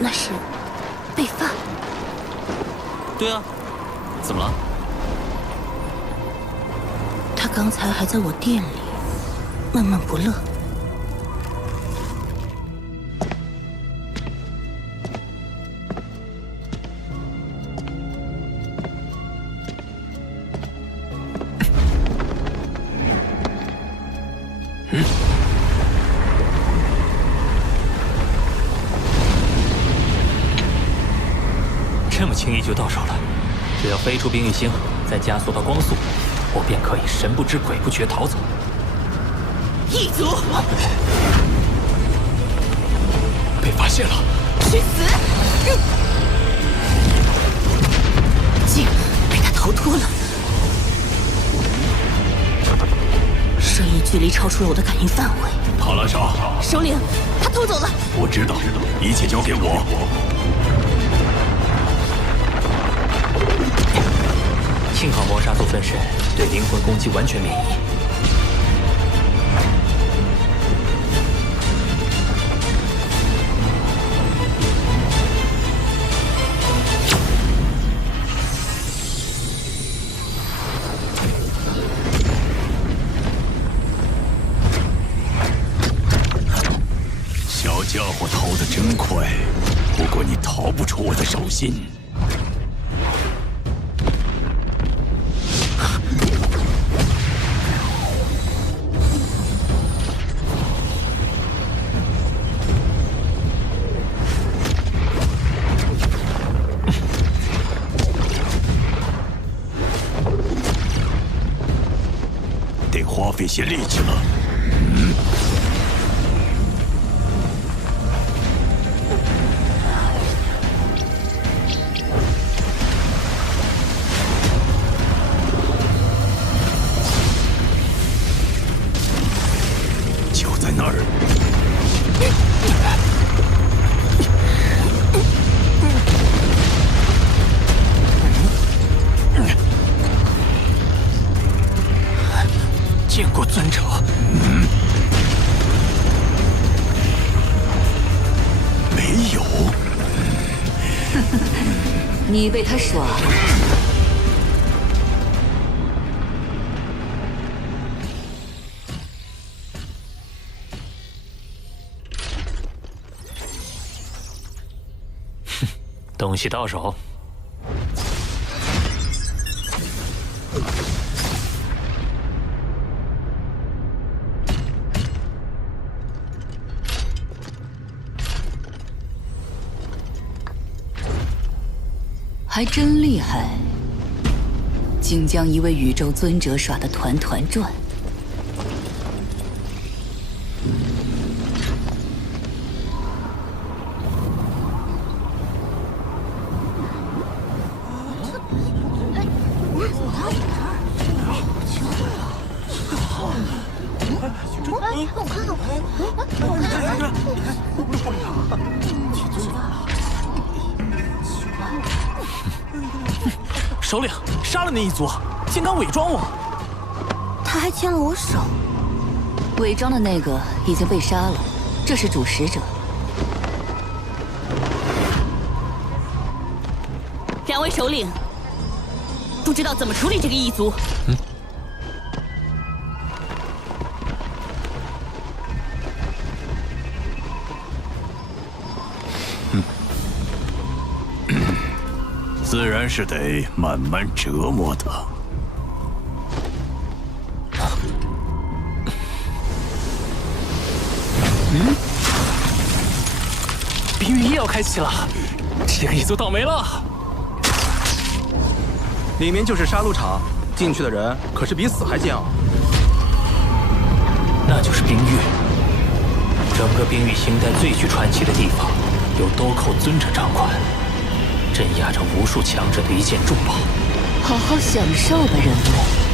那是贝发。对啊，怎么了？他刚才还在我店里闷闷不乐。这么轻易就到手了，只要飞出冰玉星，再加速到光速，我便可以神不知鬼不觉逃走。异族被发现了！去死！竟被他逃脱了，声音距离超出了我的感应范围。塔拉莎，首领，他偷走了。我知道，一切交给我。幸好魔杀族分身对灵魂攻击完全免疫。小家伙逃得真快，不过你逃不出我的手心。得花费些力气了。就在那儿。见过尊者。没有。你被他耍了。东西到手。还真厉害，竟将一位宇宙尊者耍得团团转。首领杀了那一族，竟敢伪装我！他还牵了我手。伪装的那个已经被杀了，这是主使者。两位首领，不知道怎么处理这个异族。自然是得慢慢折磨他。冰域夜要开启了，这个一族倒霉了。里面就是杀戮场，进去的人可是比死还煎熬。那就是冰域，整个冰域形态最具传奇的地方，由兜寇尊者掌管，镇压着无数强者的一件重宝。好好享受吧，人类。